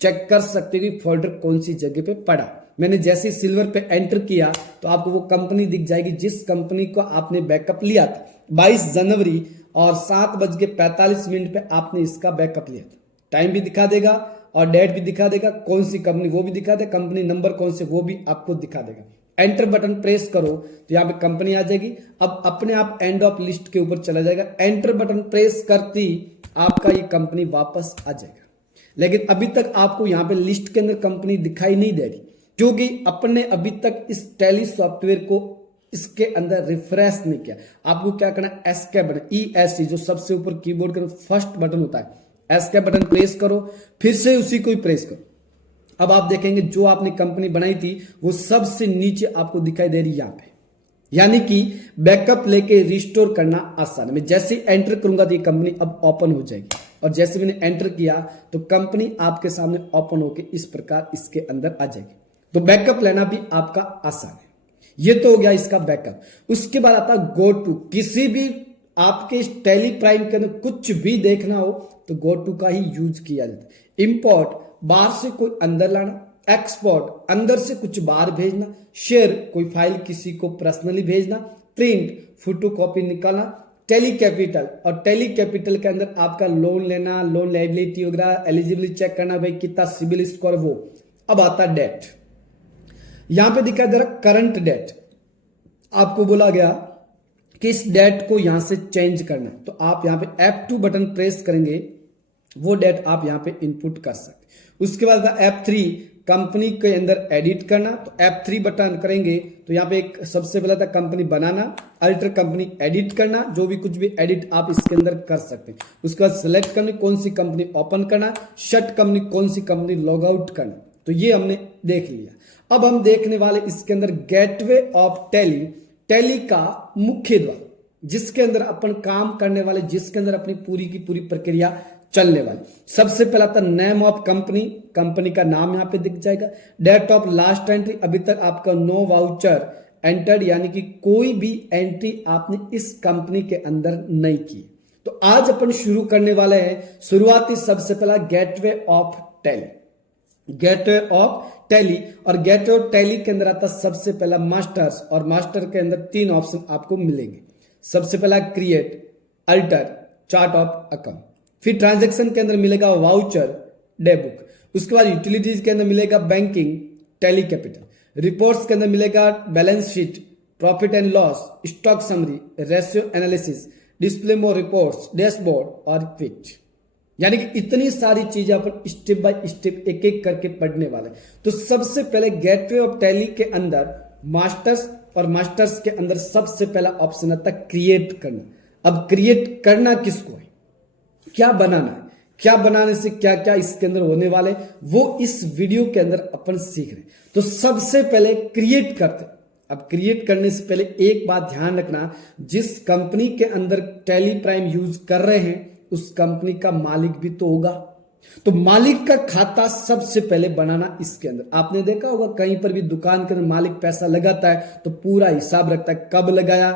चेक कर सकते हो कि फोल्डर कौन सी जगह पे पड़ा। मैंने जैसे सिल्वर पे एंटर किया तो आपको वो कंपनी दिख जाएगी जिस कंपनी को आपने बैकअप लिया था। 22 जनवरी और 7:45 पे आपने इसका बैकअप लिया था। टाइम भी दिखा देगा और डेट भी दिखा देगा, कौन सी कंपनी वो भी दिखा देगा, कंपनी नंबर कौन से वो भी आपको दिखा देगा। एंटर बटन प्रेस करो तो यहाँ पे कंपनी आ जाएगी। अब अपने आप एंड ऑफ लिस्ट के ऊपर चला जाएगा। एंटर बटन प्रेस करती आपका ये कंपनी वापस आ जाएगा। लेकिन अभी तक आपको यहाँ पे लिस्ट के अंदर कंपनी दिखाई नहीं दे रही, क्योंकि अपने अभी तक इस टैली सॉफ्टवेयर को इसके अंदर रिफ्रेश नहीं किया। आपको क्या करना है, एस्केप बटन, ESC जो सबसे ऊपर कीबोर्ड का फर्स्ट बटन होता है, एस्केप बटन प्रेस करो, फिर से उसी को ही प्रेस करो। अब आप देखेंगे जो आपने कंपनी बनाई थी वो सबसे नीचे आपको दिखाई दे रही है यहां पे, यानी कि बैकअप लेके रिस्टोर करना आसान है। मैं जैसे एंटर करूंगा तो ये कंपनी अब ओपन हो जाएगी और जैसे मैंने एंटर किया तो कंपनी आपके सामने ओपन होके इस प्रकार इसके अंदर आ जाएगी। तो बैकअप लेना भी आपका आसान है। ये तो हो गया इसका बैकअप। उसके बाद आता गो टू। किसी भी आपके टैली प्राइम के अंदर कुछ भी देखना हो तो गो टू का ही यूज किया जाता है। इंपोर्ट, बाहर से कोई अंदर लाना, एक्सपोर्ट, अंदर से कुछ बाहर भेजना, शेयर, कोई फाइल किसी को पर्सनली भेजना, प्रिंट, फोटोकॉपी निकालना, टैली कैपिटल, और टैली कैपिटल के अंदर आपका लोन लेना, लोन लायबिलिटी वगैरह, एलिजिबिलिटी चेक करना, भाई कितना सिबिल स्कोर वो। अब आता डेट, यहां पे दिखा दे रहा करंट डेट। आपको बोला गया कि इस डेट को यहां से चेंज करना है तो आप यहां पे F2 बटन प्रेस करेंगे, वो डेट आप यहां पे इनपुट कर सकते। उसके बाद F3 कंपनी के अंदर एडिट करना, तो F3 बटन करेंगे तो यहाँ पे एक सबसे पहला था कंपनी बनाना, अल्टर कंपनी एडिट करना, जो भी कुछ भी एडिट आप इसके अंदर कर सकते हैं। उसके बाद सिलेक्ट करनी कौन सी कंपनी ओपन करना, शट कंपनी कौन सी कंपनी लॉग आउट करना, तो ये हमने देख लिया। अब हम देखने वाले इसके अंदर गेटवे ऑफ टैली, टैली का मुख्य द्वार जिसके अंदर अपन काम करने वाले, जिसके अंदर अपनी पूरी की पूरी प्रक्रिया चलने वाली। सबसे पहला था नेम ऑफ कंपनी, कंपनी का नाम यहां पे दिख जाएगा। डेट ऑफ लास्ट एंट्री, अभी तक आपका नो वाउचर एंटर्ड, यानी कि कोई भी एंट्री आपने इस कंपनी के अंदर नहीं की। तो आज अपन शुरू करने वाले हैं शुरुआती सबसे पहला gateway of tally, gateway of tally. और गेटवे ऑफ टैली के अंदर आता सबसे पहला मास्टर्स, और मास्टर के अंदर 3 ऑप्शन आपको मिलेंगे। सबसे पहला create, alter, chart of account. फिर ट्रांजैक्शन के अंदर मिलेगा वाउचर, डे बुक। उसके बाद यूटिलिटीज के अंदर मिलेगा बैंकिंग, टैली कैपिटल। रिपोर्ट्स के अंदर मिलेगा balance sheet, profit and loss, stock summary, ratio analysis, display more reports, dashboard और क्विट। यानी कि इतनी सारी चीजें अपन स्टेप बाय स्टेप एक एक करके पढ़ने वाले। तो सबसे पहले गेटवे ऑफ टैली के अंदर मास्टर्स, और मास्टर्स के अंदर सबसे पहला ऑप्शन आता है क्रिएट करना। अब क्रिएट करना किसको है, क्या बनाना है, क्या बनाने से क्या क्या इसके अंदर होने वाले, वो इस वीडियो के अंदर अपन सीख रहे हैं। तो सबसे पहले क्रिएट करते हैं। अब क्रिएट करने से पहले एक बात ध्यान रखना, जिस कंपनी के अंदर टैली प्राइम यूज कर रहे हैं उस कंपनी का मालिक भी तो होगा। तो मालिक का खाता सबसे पहले बनाना इसके अंदर। आपने देखा होगा कहीं पर भी दुकान के अंदर मालिक पैसा लगाता है तो पूरा हिसाब रखता है, कब लगाया,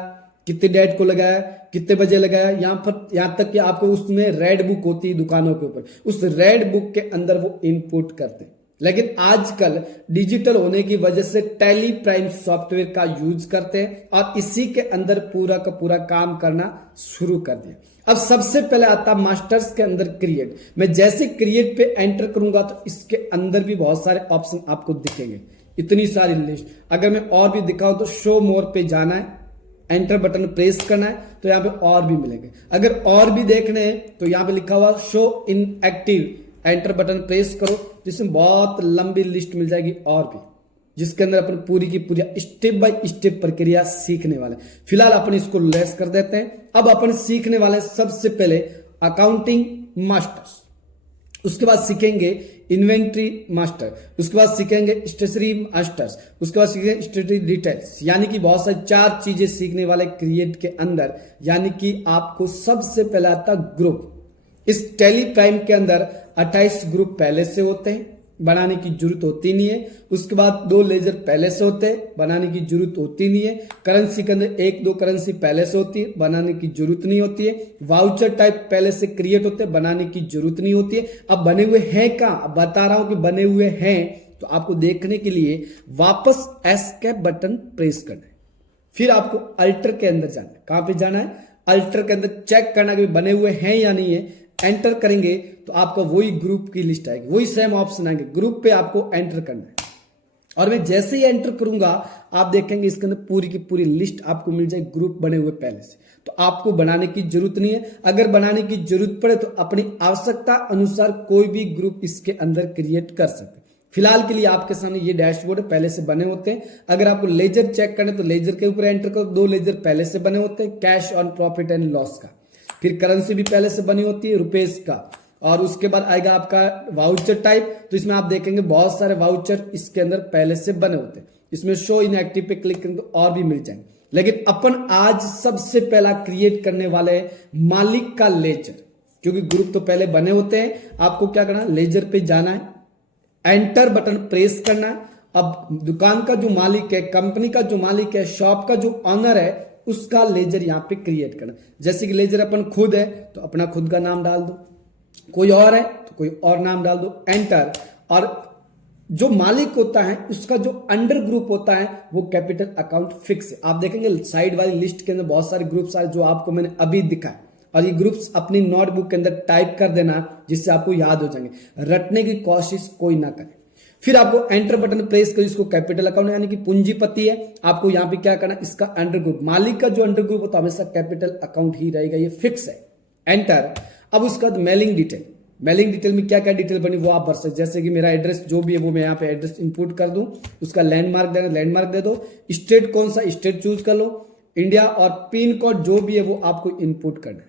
कितने डेट को लगाया, कितने बजे लगाया, यहां तक कि आपको उसमें रेड बुक होती है दुकानों के ऊपर, उस रेड बुक के अंदर वो इनपुट करते हैं। लेकिन आजकल डिजिटल होने की वजह से टैली प्राइम सॉफ्टवेयर का यूज करते हैं और इसी के अंदर पूरा का पूरा काम करना शुरू कर दिया। अब सबसे पहले आता मास्टर्स के अंदर क्रिएट। मैं जैसे क्रिएट पे एंटर करूंगा तो इसके अंदर भी बहुत सारे ऑप्शन आपको दिखेंगे, इतनी सारी लिस्ट। अगर मैं और भी दिखाऊं तो शो मोर पे जाना है, एंटर बटन प्रेस करना है तो यहाँ पे और भी मिलेंगे। अगर और भी देखने हैं तो यहाँ पे लिखा हुआ show in active, enter button press करो, जिसमें बहुत लंबी लिस्ट मिल जाएगी और भी, जिसके अंदर अपन पूरी की पूरी स्टेप बाय स्टेप प्रक्रिया सीखने वाले। फिलहाल अपन इसको लेस कर देते हैं। अब अपन सीखने वाले सबसे पहले अकाउंटिंग मास्टर्स, उसके बाद सीखेंगे इन्वेंट्री मास्टर, उसके बाद सीखेंगे स्टेशनरी मास्टर्स, उसके बाद सीखेंगे स्टेशनरी डिटेल्स। यानी कि बहुत सारी 4 चीजें सीखने वाले क्रिएट के अंदर। यानी कि आपको सबसे पहले आता ग्रुप। इस टैली प्राइम के अंदर 28 ग्रुप पहले से होते हैं, बनाने की जरूरत होती नहीं है। उसके बाद 2 लेजर पहले से होते हैं, बनाने की जरूरत होती नहीं है। करेंसी के अंदर 1-2 करेंसी पहले से होती है, बनाने की जरूरत नहीं होती है। वाउचर टाइप पहले से क्रिएट होते हैं, बनाने की जरूरत नहीं होती है। अब बने हुए हैं कहां, अब बता रहा हूं कि बने हुए हैं, तो आपको देखने के लिए वापस एस्केप बटन प्रेस करना है। फिर आपको अल्टर के अंदर जाना है। कहां पे जाना है, अल्टर के अंदर चेक करना कि बने हुए हैं या नहीं है। एंटर करेंगे तो आपका वही ग्रुप की लिस्ट आएगी, वही सेम ऑप्शन आएंगे, ग्रुप पे आपको एंटर करना है। और मैं जैसे ही एंटर करूंगा आप देखेंगे इसके अंदर पूरी की पूरी लिस्ट आपको मिल जाएगी, ग्रुप बने हुए पहले से। तो आपको बनाने की जरूरत नहीं है। अगर बनाने की जरूरत पड़े तो अपनी आवश्यकता अनुसार कोई भी ग्रुप इसके अंदर क्रिएट कर सकते। फिलहाल के लिए आपके सामने ये डैशबोर्ड पहले से बने होते हैं। अगर आपको लेजर चेक करना है तो लेजर के ऊपर एंटर करो, 2 लेजर पहले से बने होते हैं, cash on profit and loss का। फिर करेंसी भी पहले से बनी होती है, रुपीस का। और उसके बाद आएगा आपका वाउचर टाइप, तो इसमें आप देखेंगे बहुत सारे वाउचर इसके अंदर पहले से बने होते हैं। इसमें शो इन एक्टिव पे क्लिक करेंगे तो और भी मिल जाएंगे। लेकिन अपन आज सबसे पहला क्रिएट करने वाले मालिक का लेजर, क्योंकि ग्रुप तो पहले बने होते हैं। आपको क्या करना है, लेजर पे जाना है, एंटर बटन प्रेस करना है। अब दुकान का जो मालिक है, कंपनी का जो मालिक है, शॉप का जो ऑनर है, उसका लेजर यहां पे क्रिएट करना। जैसे कि लेजर अपन खुद है तो अपना खुद का नाम डाल दो, कोई और है तो कोई और नाम डाल दो, एंटर। और जो मालिक होता है उसका जो अंडर ग्रुप होता है वो कैपिटल अकाउंट फिक्स है। आप देखेंगे साइड वाली लिस्ट के अंदर बहुत सारे ग्रुप्स आए जो आपको मैंने अभी दिखाया, और ये ग्रुप्स अपनी नोटबुक के अंदर टाइप कर देना जिससे आपको याद हो जाएंगे। रटने की कोशिश कोई ना करे। फिर आपको एंटर बटन प्रेस कर, इसको कैपिटल अकाउंट यानी कि पूंजीपति है, आपको यहां पे क्या करना, इसका अंडर ग्रुप, मालिक का जो अंडर ग्रुप होता है हमेशा कैपिटल अकाउंट ही रहेगा, ये फिक्स है, एंटर। अब उसके बाद मेलिंग डिटेल, मेलिंग डिटेल में क्या क्या डिटेल बनी वो आप भर सकते, जैसे कि मेरा एड्रेस जो भी है वो मैं यहाँ पे एड्रेस इनपुट कर दूं, उसका लैंडमार्क देना लैंडमार्क दे दो, स्टेट कौन सा स्टेट चूज कर लो, इंडिया, और पिन कोड जो भी है वो आपको इनपुट करना है।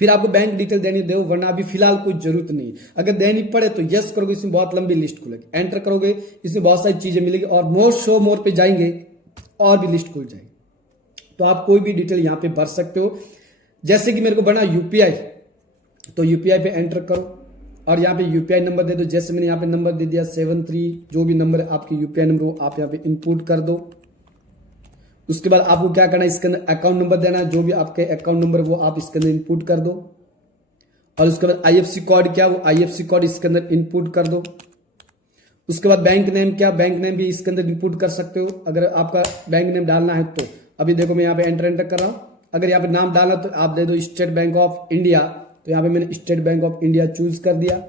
फिर आपको बैंक डिटेल देनी दो, वरना अभी फिलहाल कोई जरूरत नहीं। अगर देनी पड़े तो यस करोगे, इसमें बहुत लंबी लिस्ट खुलेगी, एंटर करोगे इसमें बहुत सारी चीजें मिलेगी, और मोर शो मोर पे जाएंगे और भी लिस्ट खुल जाएगी। तो आप कोई भी डिटेल यहाँ पे भर सकते हो। जैसे कि मेरे को बना यूपीआई, तो यूपीआई पे एंटर करो और यहाँ पे यूपीआई नंबर दे दो। जैसे मैंने यहाँ पे नंबर दे दिया 73, जो भी नंबर है आपकी यूपीआई नंबर वो आप यहाँ पे इनपुट कर दो। उसके बाद आपको क्या करना है, इसके अंदर अकाउंट नंबर देना है, जो भी आपके अकाउंट नंबर वो आप इसके अंदर इनपुट कर दो। और उसके बाद आईएफसी कोड क्या, वो आईएफसी कोड इसके अंदर इनपुट कर दो। उसके बाद बैंक नेम क्या, बैंक नेम भी इसके अंदर इनपुट कर सकते हो, अगर आपका बैंक नेम डालना है तो। अभी देखो मैं यहाँ पे एंटर कर रहा हूँ। अगर यहाँ पे नाम डालना तो आप दे दो स्टेट बैंक ऑफ इंडिया, तो यहाँ पे मैंने state bank of India choose कर दिया।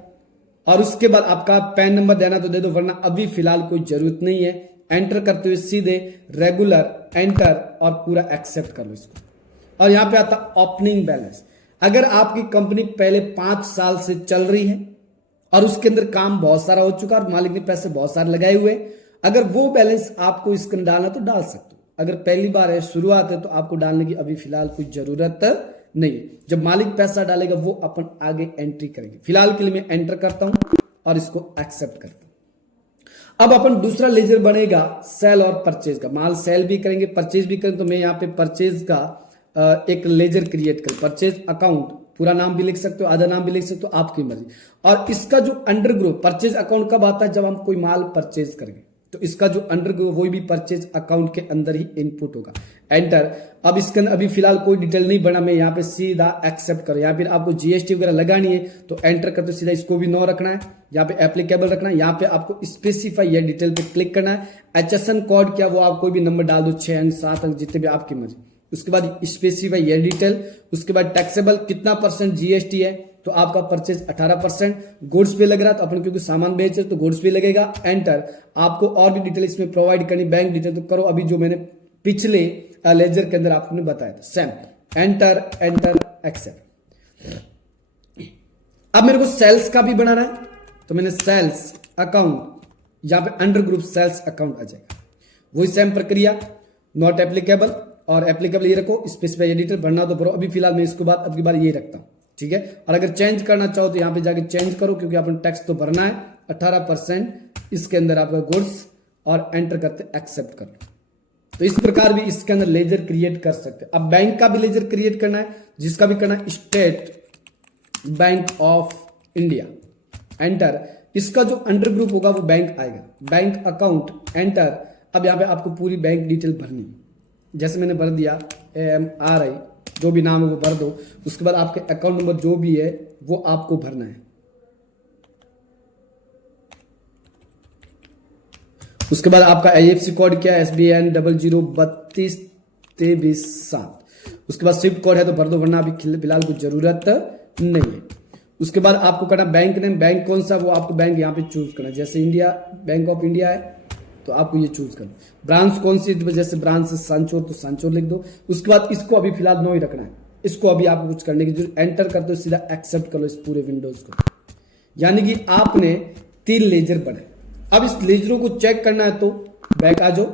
और उसके बाद आपका पैन नंबर देना तो दे दो, वरना अभी फिलहाल कोई जरूरत नहीं है। एंटर करते हुए सीधे रेगुलर एंटर और पूरा एक्सेप्ट कर लो इसको। और यहाँ पे आता ओपनिंग बैलेंस। अगर आपकी कंपनी पहले 5 साल से चल रही है और उसके अंदर काम बहुत सारा हो चुका है और मालिक ने पैसे बहुत सारे लगाए हुए, अगर वो बैलेंस आपको इसके अंदर डालना तो डाल सकते हो। अगर पहली बार है, शुरुआत है, तो आपको डालने की अभी फिलहाल कोई जरूरत नहीं। जब मालिक पैसा डालेगा वो अपन आगे एंट्री करेंगे। फिलहाल के लिए मैं एंटर करता हूं और इसको एक्सेप्ट करता हूं। अब अपन दूसरा लेजर बनेगा सेल और परचेज का। माल सेल भी करेंगे, परचेज भी करेंगे, तो मैं यहाँ पे परचेज का एक लेजर क्रिएट करें। परचेज अकाउंट, पूरा नाम भी लिख सकते हो, आधा नाम भी लिख सकते हो, आपकी मर्जी। और इसका जो अंडर ग्रुप परचेज अकाउंट कब आता है, जब हम कोई माल परचेज करेंगे, तो इसका जो अंडर ग्रुप वही भी परचेज अकाउंट के अंदर ही इनपुट होगा। एंटर। अब इसके अंदर अभी फिलहाल कोई डिटेल नहीं बना, मैं यहाँ पे सीधा एक्सेप्ट करो। यहाँ पे आपको जीएसटी वगैरह लगानी है तो एंटर करते सीधा इसको भी नो रखना है, यहाँ पे एप्लीकेबल रखना है। यहाँ पे आपको स्पेसिफाई या डिटेल पे क्लिक करना है। एचएसएन कोड क्या, वो आप कोई भी नंबर डाल दो, 6 अंक 7 अंक जितने भी आपकी मर्जी। उसके बाद स्पेसिफाई या डिटेल। उसके बाद टैक्सेबल कितना % जीएसटी है, तो आपका परचेज 18%। गुड्स पे लग रहा है तो अपन क्योंकि सामान बेच रहे तो गुड्स पे लगेगा। एंटर। आपको और भी डिटेल इसमें प्रोवाइड करनी, बैंक डिटेल तो करो, अभी जो मैंने पिछले लेजर के अंदर आपने बताया था सेम। Enter enter accept. अब मेरे को सेल्स का भी बनाना है, तो मैंने सेल्स अकाउंट, यहाँ पे अंडर ग्रुप सेल्स अकाउंट आ जाएगा। वही सेम प्रक्रिया, नॉट एप्लीकेबल और एप्लीकेबल ये रखो, स्पेसिफाई डिटेल भरना तो भरो। अभी फिलहाल मैं इसके बाद अब की बार ये रखता हूँ, ठीक है। और अगर चेंज करना चाहो तो यहाँ पे जाके चेंज करो, क्योंकि अपन टैक्स तो भरना है 18% इसके अंदर आपका गुड्स, और एंटर करते एक्सेप्ट कर लो। तो इस प्रकार भी इसके अंदर लेजर क्रिएट कर सकते हैं। अब बैंक का भी लेजर क्रिएट करना है, जिसका भी करना है state bank of India. Enter. इसका जो अंडर ग्रुप होगा वो बैंक आएगा। Bank account. एंटर। अब यहाँ पे आपको पूरी बैंक डिटेल भरनी है, जैसे मैंने भर दिया AMRI, जो भी नाम है वो भर दो। उसके बाद आपके अकाउंट नंबर जो भी है वो आपको भरना है। उसके बाद आपका IFSC कोड क्या है, SBN 00322337। उसके बाद स्विफ्ट कोड है तो भर दो, वरना अभी फिलहाल कुछ जरूरत नहीं है। उसके बाद आपको करना बैंक नेम, बैंक कौन सा वो आपको बैंक यहाँ पे चूज करना है। जैसे इंडिया, बैंक ऑफ इंडिया है तो आपको ये चूज करना। ब्रांच कौन सी, जैसे ब्रांच से सांचोर तो सांचोर लिख दो। उसके बाद इसको अभी फिलहाल नो ही रखना है, इसको अभी आपको कुछ करने की जरूरत। एंटर कर दो, सीधा एक्सेप्ट कर लो इस पूरे विंडोज को। यानी कि आपने 3 लेजर बनाए। अब इस लेजरों को चेक करना है तो बैक आ जाओ,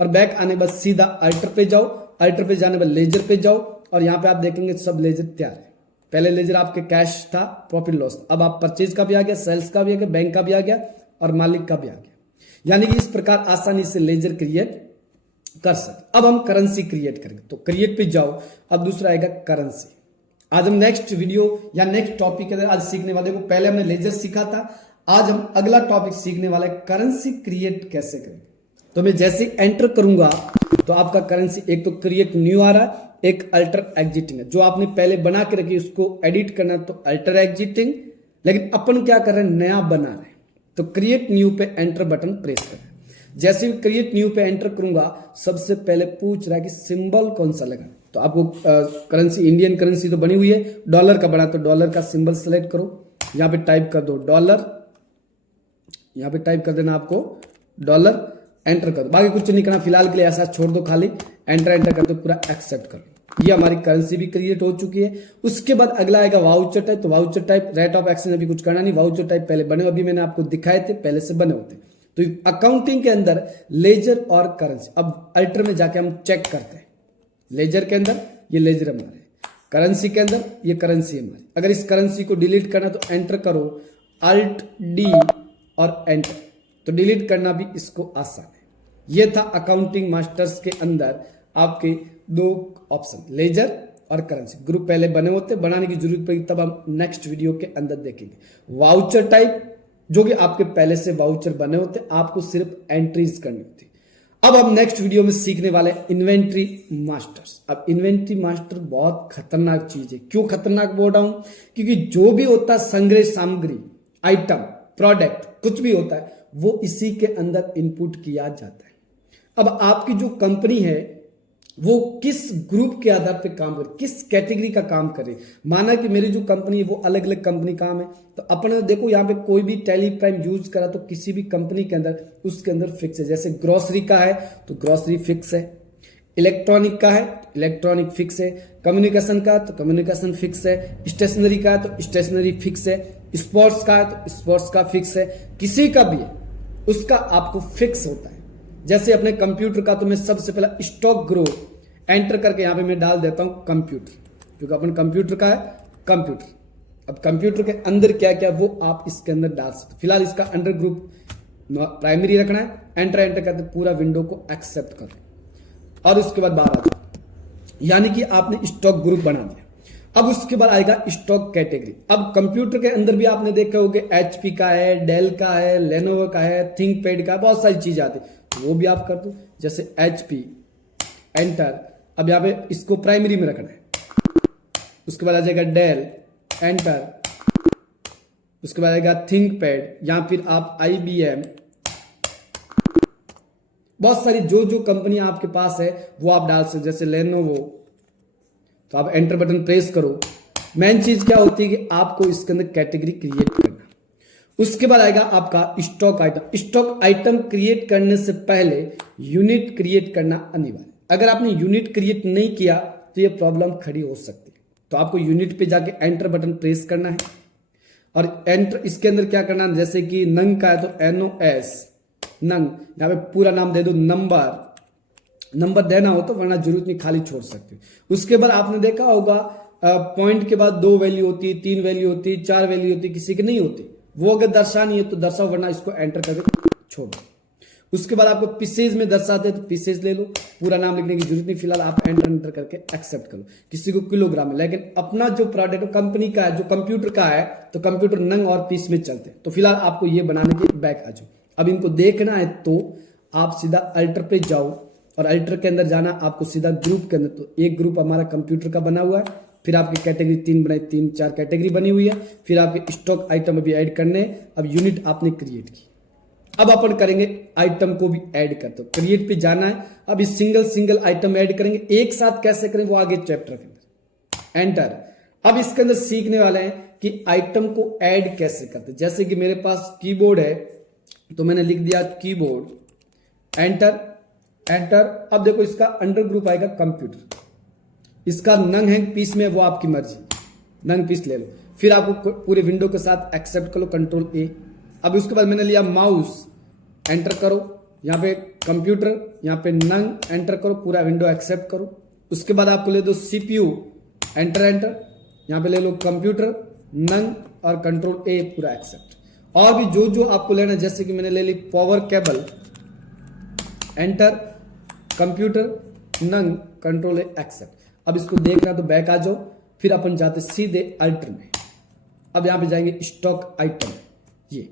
और बैक आने के बाद सीधा अल्टर पे जाओ। अल्टर पे जाने के बाद लेजर पे जाओ, और यहाँ पे आप देखेंगे सब लेजर तैयार है। पहले लेजर आपके कैश था, प्रॉफिट लॉस। अब आप परचेज का भी आ गया, सेल्स का भी आ गया, बैंक का भी आ गया, और मालिक का भी आ गया। यानी कि इस प्रकार आसानी से लेजर क्रिएट कर सकते। अब हम करेंसी क्रिएट करेंगे, तो क्रिएट पे जाओ। अब दूसरा आएगा करेंसी। आज हम नेक्स्ट वीडियो या नेक्स्ट टॉपिक के अंदर आज सीखने वाले को, पहले हमने लेजर सीखा था, आज हम अगला टॉपिक सीखने वाला है करेंसी क्रिएट कैसे करें। तो मैं जैसे एंटर करूंगा तो आपका करेंसी एक तो क्रिएट न्यू आ रहा है, एक अल्टर एग्जिटिंग है। जो आपने पहले बना के रखी उसको एडिट करना तो अल्टर एग्जिटिंग, लेकिन अपन क्या कर रहे हैं, नया बना रहे हैं। तो क्रिएट न्यू पे एंटर बटन प्रेस करें। जैसे ही क्रिएट न्यू पे एंटर करूंगा, सबसे पहले पूछ रहा है कि सिंबल कौन सा लगा। तो आपको करेंसी, इंडियन करेंसी तो बनी हुई है, डॉलर का बना, तो डॉलर का सिंबल सेलेक्ट करो। यहाँ पे टाइप कर दो डॉलर, यहाँ पे टाइप कर देना आपको डॉलर। एंटर कर दो, बाकी कुछ नहीं करना फिलहाल के लिए, ऐसा छोड़ दो, खाली एंटर कर दो, पूरा एक्सेप्ट कर लो। ये हमारी करेंसी भी क्रिएट हो चुकी है। उसके बाद अगला आएगा वाउचर टाइप। तो voucher type rate of exchange अभी कुछ करना नहीं, वाउचर टाइप पहले बने, अभी मैंने आपको दिखाए थे, पहले से बने होते। तो अकाउंटिंग के अंदर लेजर और करेंसी, अब अल्टर में जाके हम चेक करते हैं। लेजर के अंदर ये लेजर हमारे, करेंसी के अंदर ये करेंसी हमारी। अगर इस करेंसी को डिलीट करना तो एंटर करो, अल्ट डी और एंटर, तो डिलीट करना भी इसको आसान है। ये था अकाउंटिंग मास्टर्स के अंदर आपके दो ऑप्शन, लेजर और करेंसी। ग्रुप पहले बने होते, बनाने की जरूरत पड़ी तब हम नेक्स्ट वीडियो के अंदर देखेंगे। वाउचर टाइप जो कि आपके पहले से वाउचर बने होते, आपको सिर्फ एंट्रीज करनी होती। अब हम नेक्स्ट वीडियो में सीखने वाले इन्वेंट्री मास्टर्स। अब इन्वेंट्री मास्टर बहुत खतरनाक चीज है। क्यों खतरनाक बोल रहा हूं? क्योंकि जो भी होता है संग्रह सामग्री, आइटम, प्रोडक्ट, कुछ भी होता है वो इसी के अंदर इनपुट किया जाता है। अब आपकी जो कंपनी है वो किस ग्रुप के आधार पे काम करे, किस कैटेगरी का काम करे। माना कि मेरी जो कंपनी है वो अलग अलग कंपनी काम है, तो अपने देखो यहाँ पे कोई भी टैली प्राइम यूज करा तो किसी भी कंपनी के अंदर उसके अंदर फिक्स है। जैसे ग्रोसरी का है तो ग्रोसरी फिक्स है, इलेक्ट्रॉनिक का है इलेक्ट्रॉनिक फिक्स है, कम्युनिकेशन का तो कम्युनिकेशन फिक्स है, स्टेशनरी का तो स्टेशनरी फिक्स है, स्पोर्ट्स का है तो स्पोर्ट्स का फिक्स है, किसी का भी है उसका आपको फिक्स होता है। जैसे अपने कंप्यूटर का तो मैं सबसे पहला स्टॉक ग्रुप एंटर करके यहां पे मैं डाल देता हूं कंप्यूटर, क्योंकि अपन कंप्यूटर का है कंप्यूटर। अब कंप्यूटर के अंदर क्या क्या वो आप इसके अंदर डाल सकते। फिलहाल इसका अंडर ग्रुप प्राइमरी रखना है, एंटर करते पूरा विंडो को एक्सेप्ट कर और उसके बाद बाहर आ जाए, यानी कि आपने स्टॉक ग्रुप बना दिया। अब उसके बाद आएगा स्टॉक कैटेगरी। अब कंप्यूटर के अंदर भी आपने देखा होगा एचपी का है, डेल का है, लेनोवो का है, थिंकपैड का है, बहुत सारी चीज आती है, वो भी आप कर दो। जैसे एचपी एंटर, अब यहां पे इसको प्राइमरी में रखना है। उसके बाद आ जाएगा डेल एंटर, उसके बाद आएगा थिंकपैड, या फिर आप आईबीएम, बहुत सारी जो जो कंपनी आपके पास है वो आप डाल सकते। जैसे लेनोवो, तो आप एंटर बटन प्रेस करो। मेन चीज क्या होती है कि आपको इसके अंदर कैटेगरी क्रिएट करना। उसके बाद आएगा आपका stock item. Stock item create करने से पहले यूनिट क्रिएट करना अनिवार्य। अगर आपने यूनिट क्रिएट नहीं किया तो ये प्रॉब्लम खड़ी हो सकती है। तो आपको यूनिट पे जाके एंटर बटन प्रेस करना है और एंटर, इसके अंदर क्या करना है, जैसे कि नंग का है तो NOS नंग, यहाँ पे पूरा नाम दे दो, नंबर देना हो तो, वरना जरूरत नहीं खाली छोड़ सकते हो। उसके बाद आपने देखा होगा पॉइंट के बाद 2 वैल्यू होती है, 3 वैल्यू होती है, 4 वैल्यू होती है, किसी की नहीं होती। वो अगर दर्शानी है तो दर्शाओ, वरना इसको एंटर करके छोड़ दो। उसके बाद आपको पीसेज में दर्शाते हैं तो पीसेज ले लो, पूरा नाम लिखने की जरूरत नहीं। फिलहाल आप एंटर करके एक्सेप्ट करो। किसी को किलोग्राम में, लेकिन अपना जो प्रोडक्ट कंपनी का है, जो कंप्यूटर का है, तो कंप्यूटर नंग और पीस में चलते हैं। तो फिलहाल आपको ये बनाने के बैक आ जाओ। अब इनको देखना है तो आप सीधा अल्टर पे जाओ और अल्टर के अंदर जाना आपको सीधा ग्रुप के अंदर। तो एक ग्रुप हमारा कंप्यूटर का बना हुआ है, फिर आपकी कैटेगरी 3 बनाई, 3-4 कैटेगरी बनी हुई है। फिर आपके स्टॉक आइटम अभी ऐड करने, अब यूनिट आपने क्रिएट की। अब अपन करेंगे आइटम को भी ऐड करते हो, क्रिएट पे जाना है। अब इस सिंगल आइटम ऐड करेंगे, एक साथ कैसे करें वो आगे चैप्टर के अंदर। एंटर। अब इसके अंदर सीखने वाले हैं कि आइटम को ऐड कैसे करते। जैसे कि मेरे पास कीबोर्ड है तो मैंने लिख दिया कीबोर्ड, एंटर। अब देखो इसका अंडर ग्रुप आएगा कंप्यूटर, इसका नंग है पीस में, वो आपकी मर्जी, नंग पीस ले लो। फिर आपको पूरे विंडो के साथ एक्सेप्ट कर लो, Ctrl+A। अब उसके बाद मैंने लिया माउस, एंटर करो, यहाँ पे कंप्यूटर, यहाँ पे नंग, एंटर करो, पूरा विंडो एक्सेप्ट करो। उसके बाद आपको ले दो CPU, एंटर, यहाँ पे ले लो कंप्यूटर, नंग और Ctrl+A, पूरा एक्सेप्ट। और भी जो जो आपको लेना, जैसे कि मैंने ले ली पावर केबल, एंटर, कंप्यूटर, नंग, Ctrl+A, एक्सेप्ट। अब इसको देखना तो बैक आ जाओ, फिर अपन जाते सीधे अल्टर में। अब यहां पे जाएंगे स्टॉक आइटम, ये।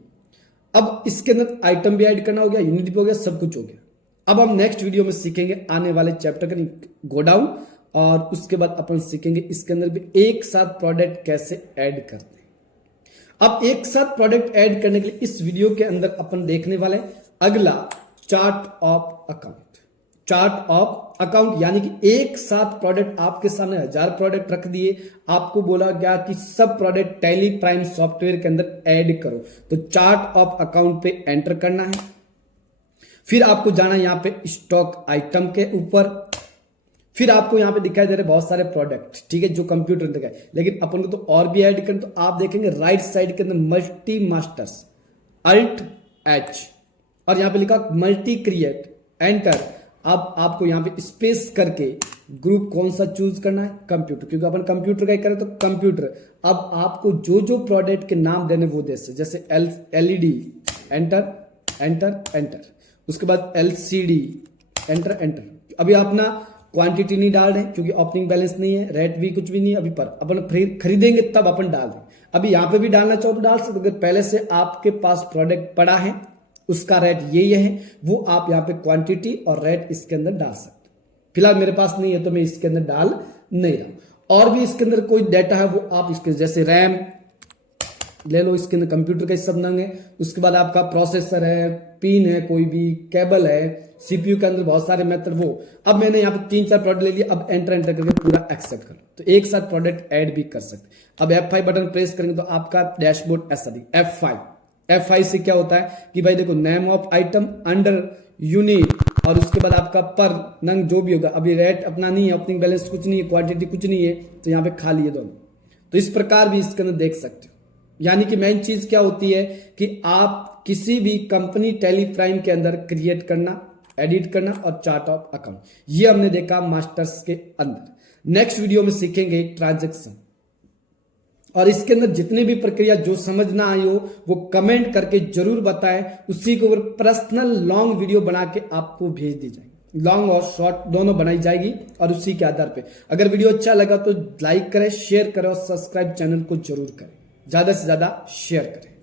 अब इसके अंदर आइटम भी ऐड करना हो गया, यूनिट भी हो गया, सब कुछ हो गया। अब हम नेक्स्ट वीडियो में सीखेंगे आने वाले चैप्टर का गोडाउन, और उसके बाद अपन सीखेंगे इसके अंदर भी एक साथ प्रोडक्ट कैसे ऐड करते हैं। अब एक साथ प्रोडक्ट ऐड करने के लिए इस वीडियो के अंदर अपन देखने वाले अगला chart of account. Chart of account यानी कि एक साथ प्रोडक्ट आपके सामने 1000 प्रोडक्ट रख दिए, आपको बोला गया कि सब प्रोडक्ट टैली प्राइम सॉफ्टवेयर के अंदर ऐड करो, तो चार्ट ऑफ अकाउंट पे एंटर करना है। फिर आपको जाना है यहाँ पे स्टॉक आइटम के ऊपर, फिर आपको यहाँ पे दिखाई दे रहे बहुत सारे प्रोडक्ट, ठीक है, जो कंप्यूटर दिखाए, लेकिन अपन को तो और भी ऐड करें तो आप देखेंगे राइट साइड के अंदर मल्टी मास्टर्स, अल्ट एच, और यहाँ पे लिखा मल्टी क्रिएट, एंटर। अब आपको यहाँ पे स्पेस करके ग्रुप कौन सा चूज करना है, कंप्यूटर, क्योंकि अपन कंप्यूटर का ही करें तो कंप्यूटर। अब आपको जो जो प्रोडक्ट के नाम देने वो दे, जैसे एलईडी, एंटर एंटर एंटर, उसके बाद एलसीडी, एंटर एंटर। अभी आप ना क्वांटिटी नहीं डाल रहे क्योंकि ओपनिंग बैलेंस नहीं है, रेट भी कुछ भी नहीं है अभी, पर अपन खरीदेंगे तब अपन डाल दें। अभी यहाँ पे भी डालना चाहो तो डाल सकते, अगर पहले से आपके पास प्रोडक्ट पड़ा है उसका रेट ये है, वो आप यहाँ पे क्वांटिटी और रेट इसके अंदर डाल सकते। फिलहाल मेरे पास नहीं है तो मैं इसके अंदर डाल नहीं रहा। और भी इसके अंदर कोई डाटा है वो आप इसके, जैसे रैम ले लो, इसके अंदर कंप्यूटर का सब नंग है, उसके बाद आपका प्रोसेसर है, पिन है, कोई भी केबल है, सीपीयू के अंदर बहुत सारे मेथड वो। अब मैंने यहाँ पे 3-4 प्रोडक्ट ले लिया, अब एंटर एंटर करके पूरा एक्सेप्ट कर लो, तो एक साथ प्रोडक्ट ऐड भी कर सकते। अब F5 बटन प्रेस करेंगे तो आपका डैशबोर्ड ऐसा दिखे। F5 से क्या होता है कि भाई देखो, name of item, under unit, और उसके बाद आपका पर नंग जो भी होगा। अभी रेट अपना नहीं है, ओपनिंग बैलेंस कुछ नहीं है, क्वांटिटी कुछ नहीं है, तो यहाँ पे खाली है दोनों। तो इस प्रकार भी इसके अंदर देख सकते हो। यानी कि मेन चीज क्या होती है कि आप किसी भी कंपनी टैली प्राइम के अंदर क्रिएट करना, एडिट करना और चार्ट ऑफ अकाउंट, ये हमने देखा मास्टर्स के अंदर। नेक्स्ट वीडियो में सीखेंगे ट्रांजैक्शन, और इसके अंदर जितने भी प्रक्रिया जो समझ ना आई हो वो कमेंट करके जरूर बताएं, उसी के ऊपर पर्सनल लॉन्ग वीडियो बना के आपको भेज दी जाएगी, लॉन्ग और शॉर्ट दोनों बनाई जाएगी, और उसी के आधार पे अगर वीडियो अच्छा लगा तो लाइक करें, शेयर करें और सब्सक्राइब चैनल को जरूर करें, ज्यादा से ज्यादा शेयर करें।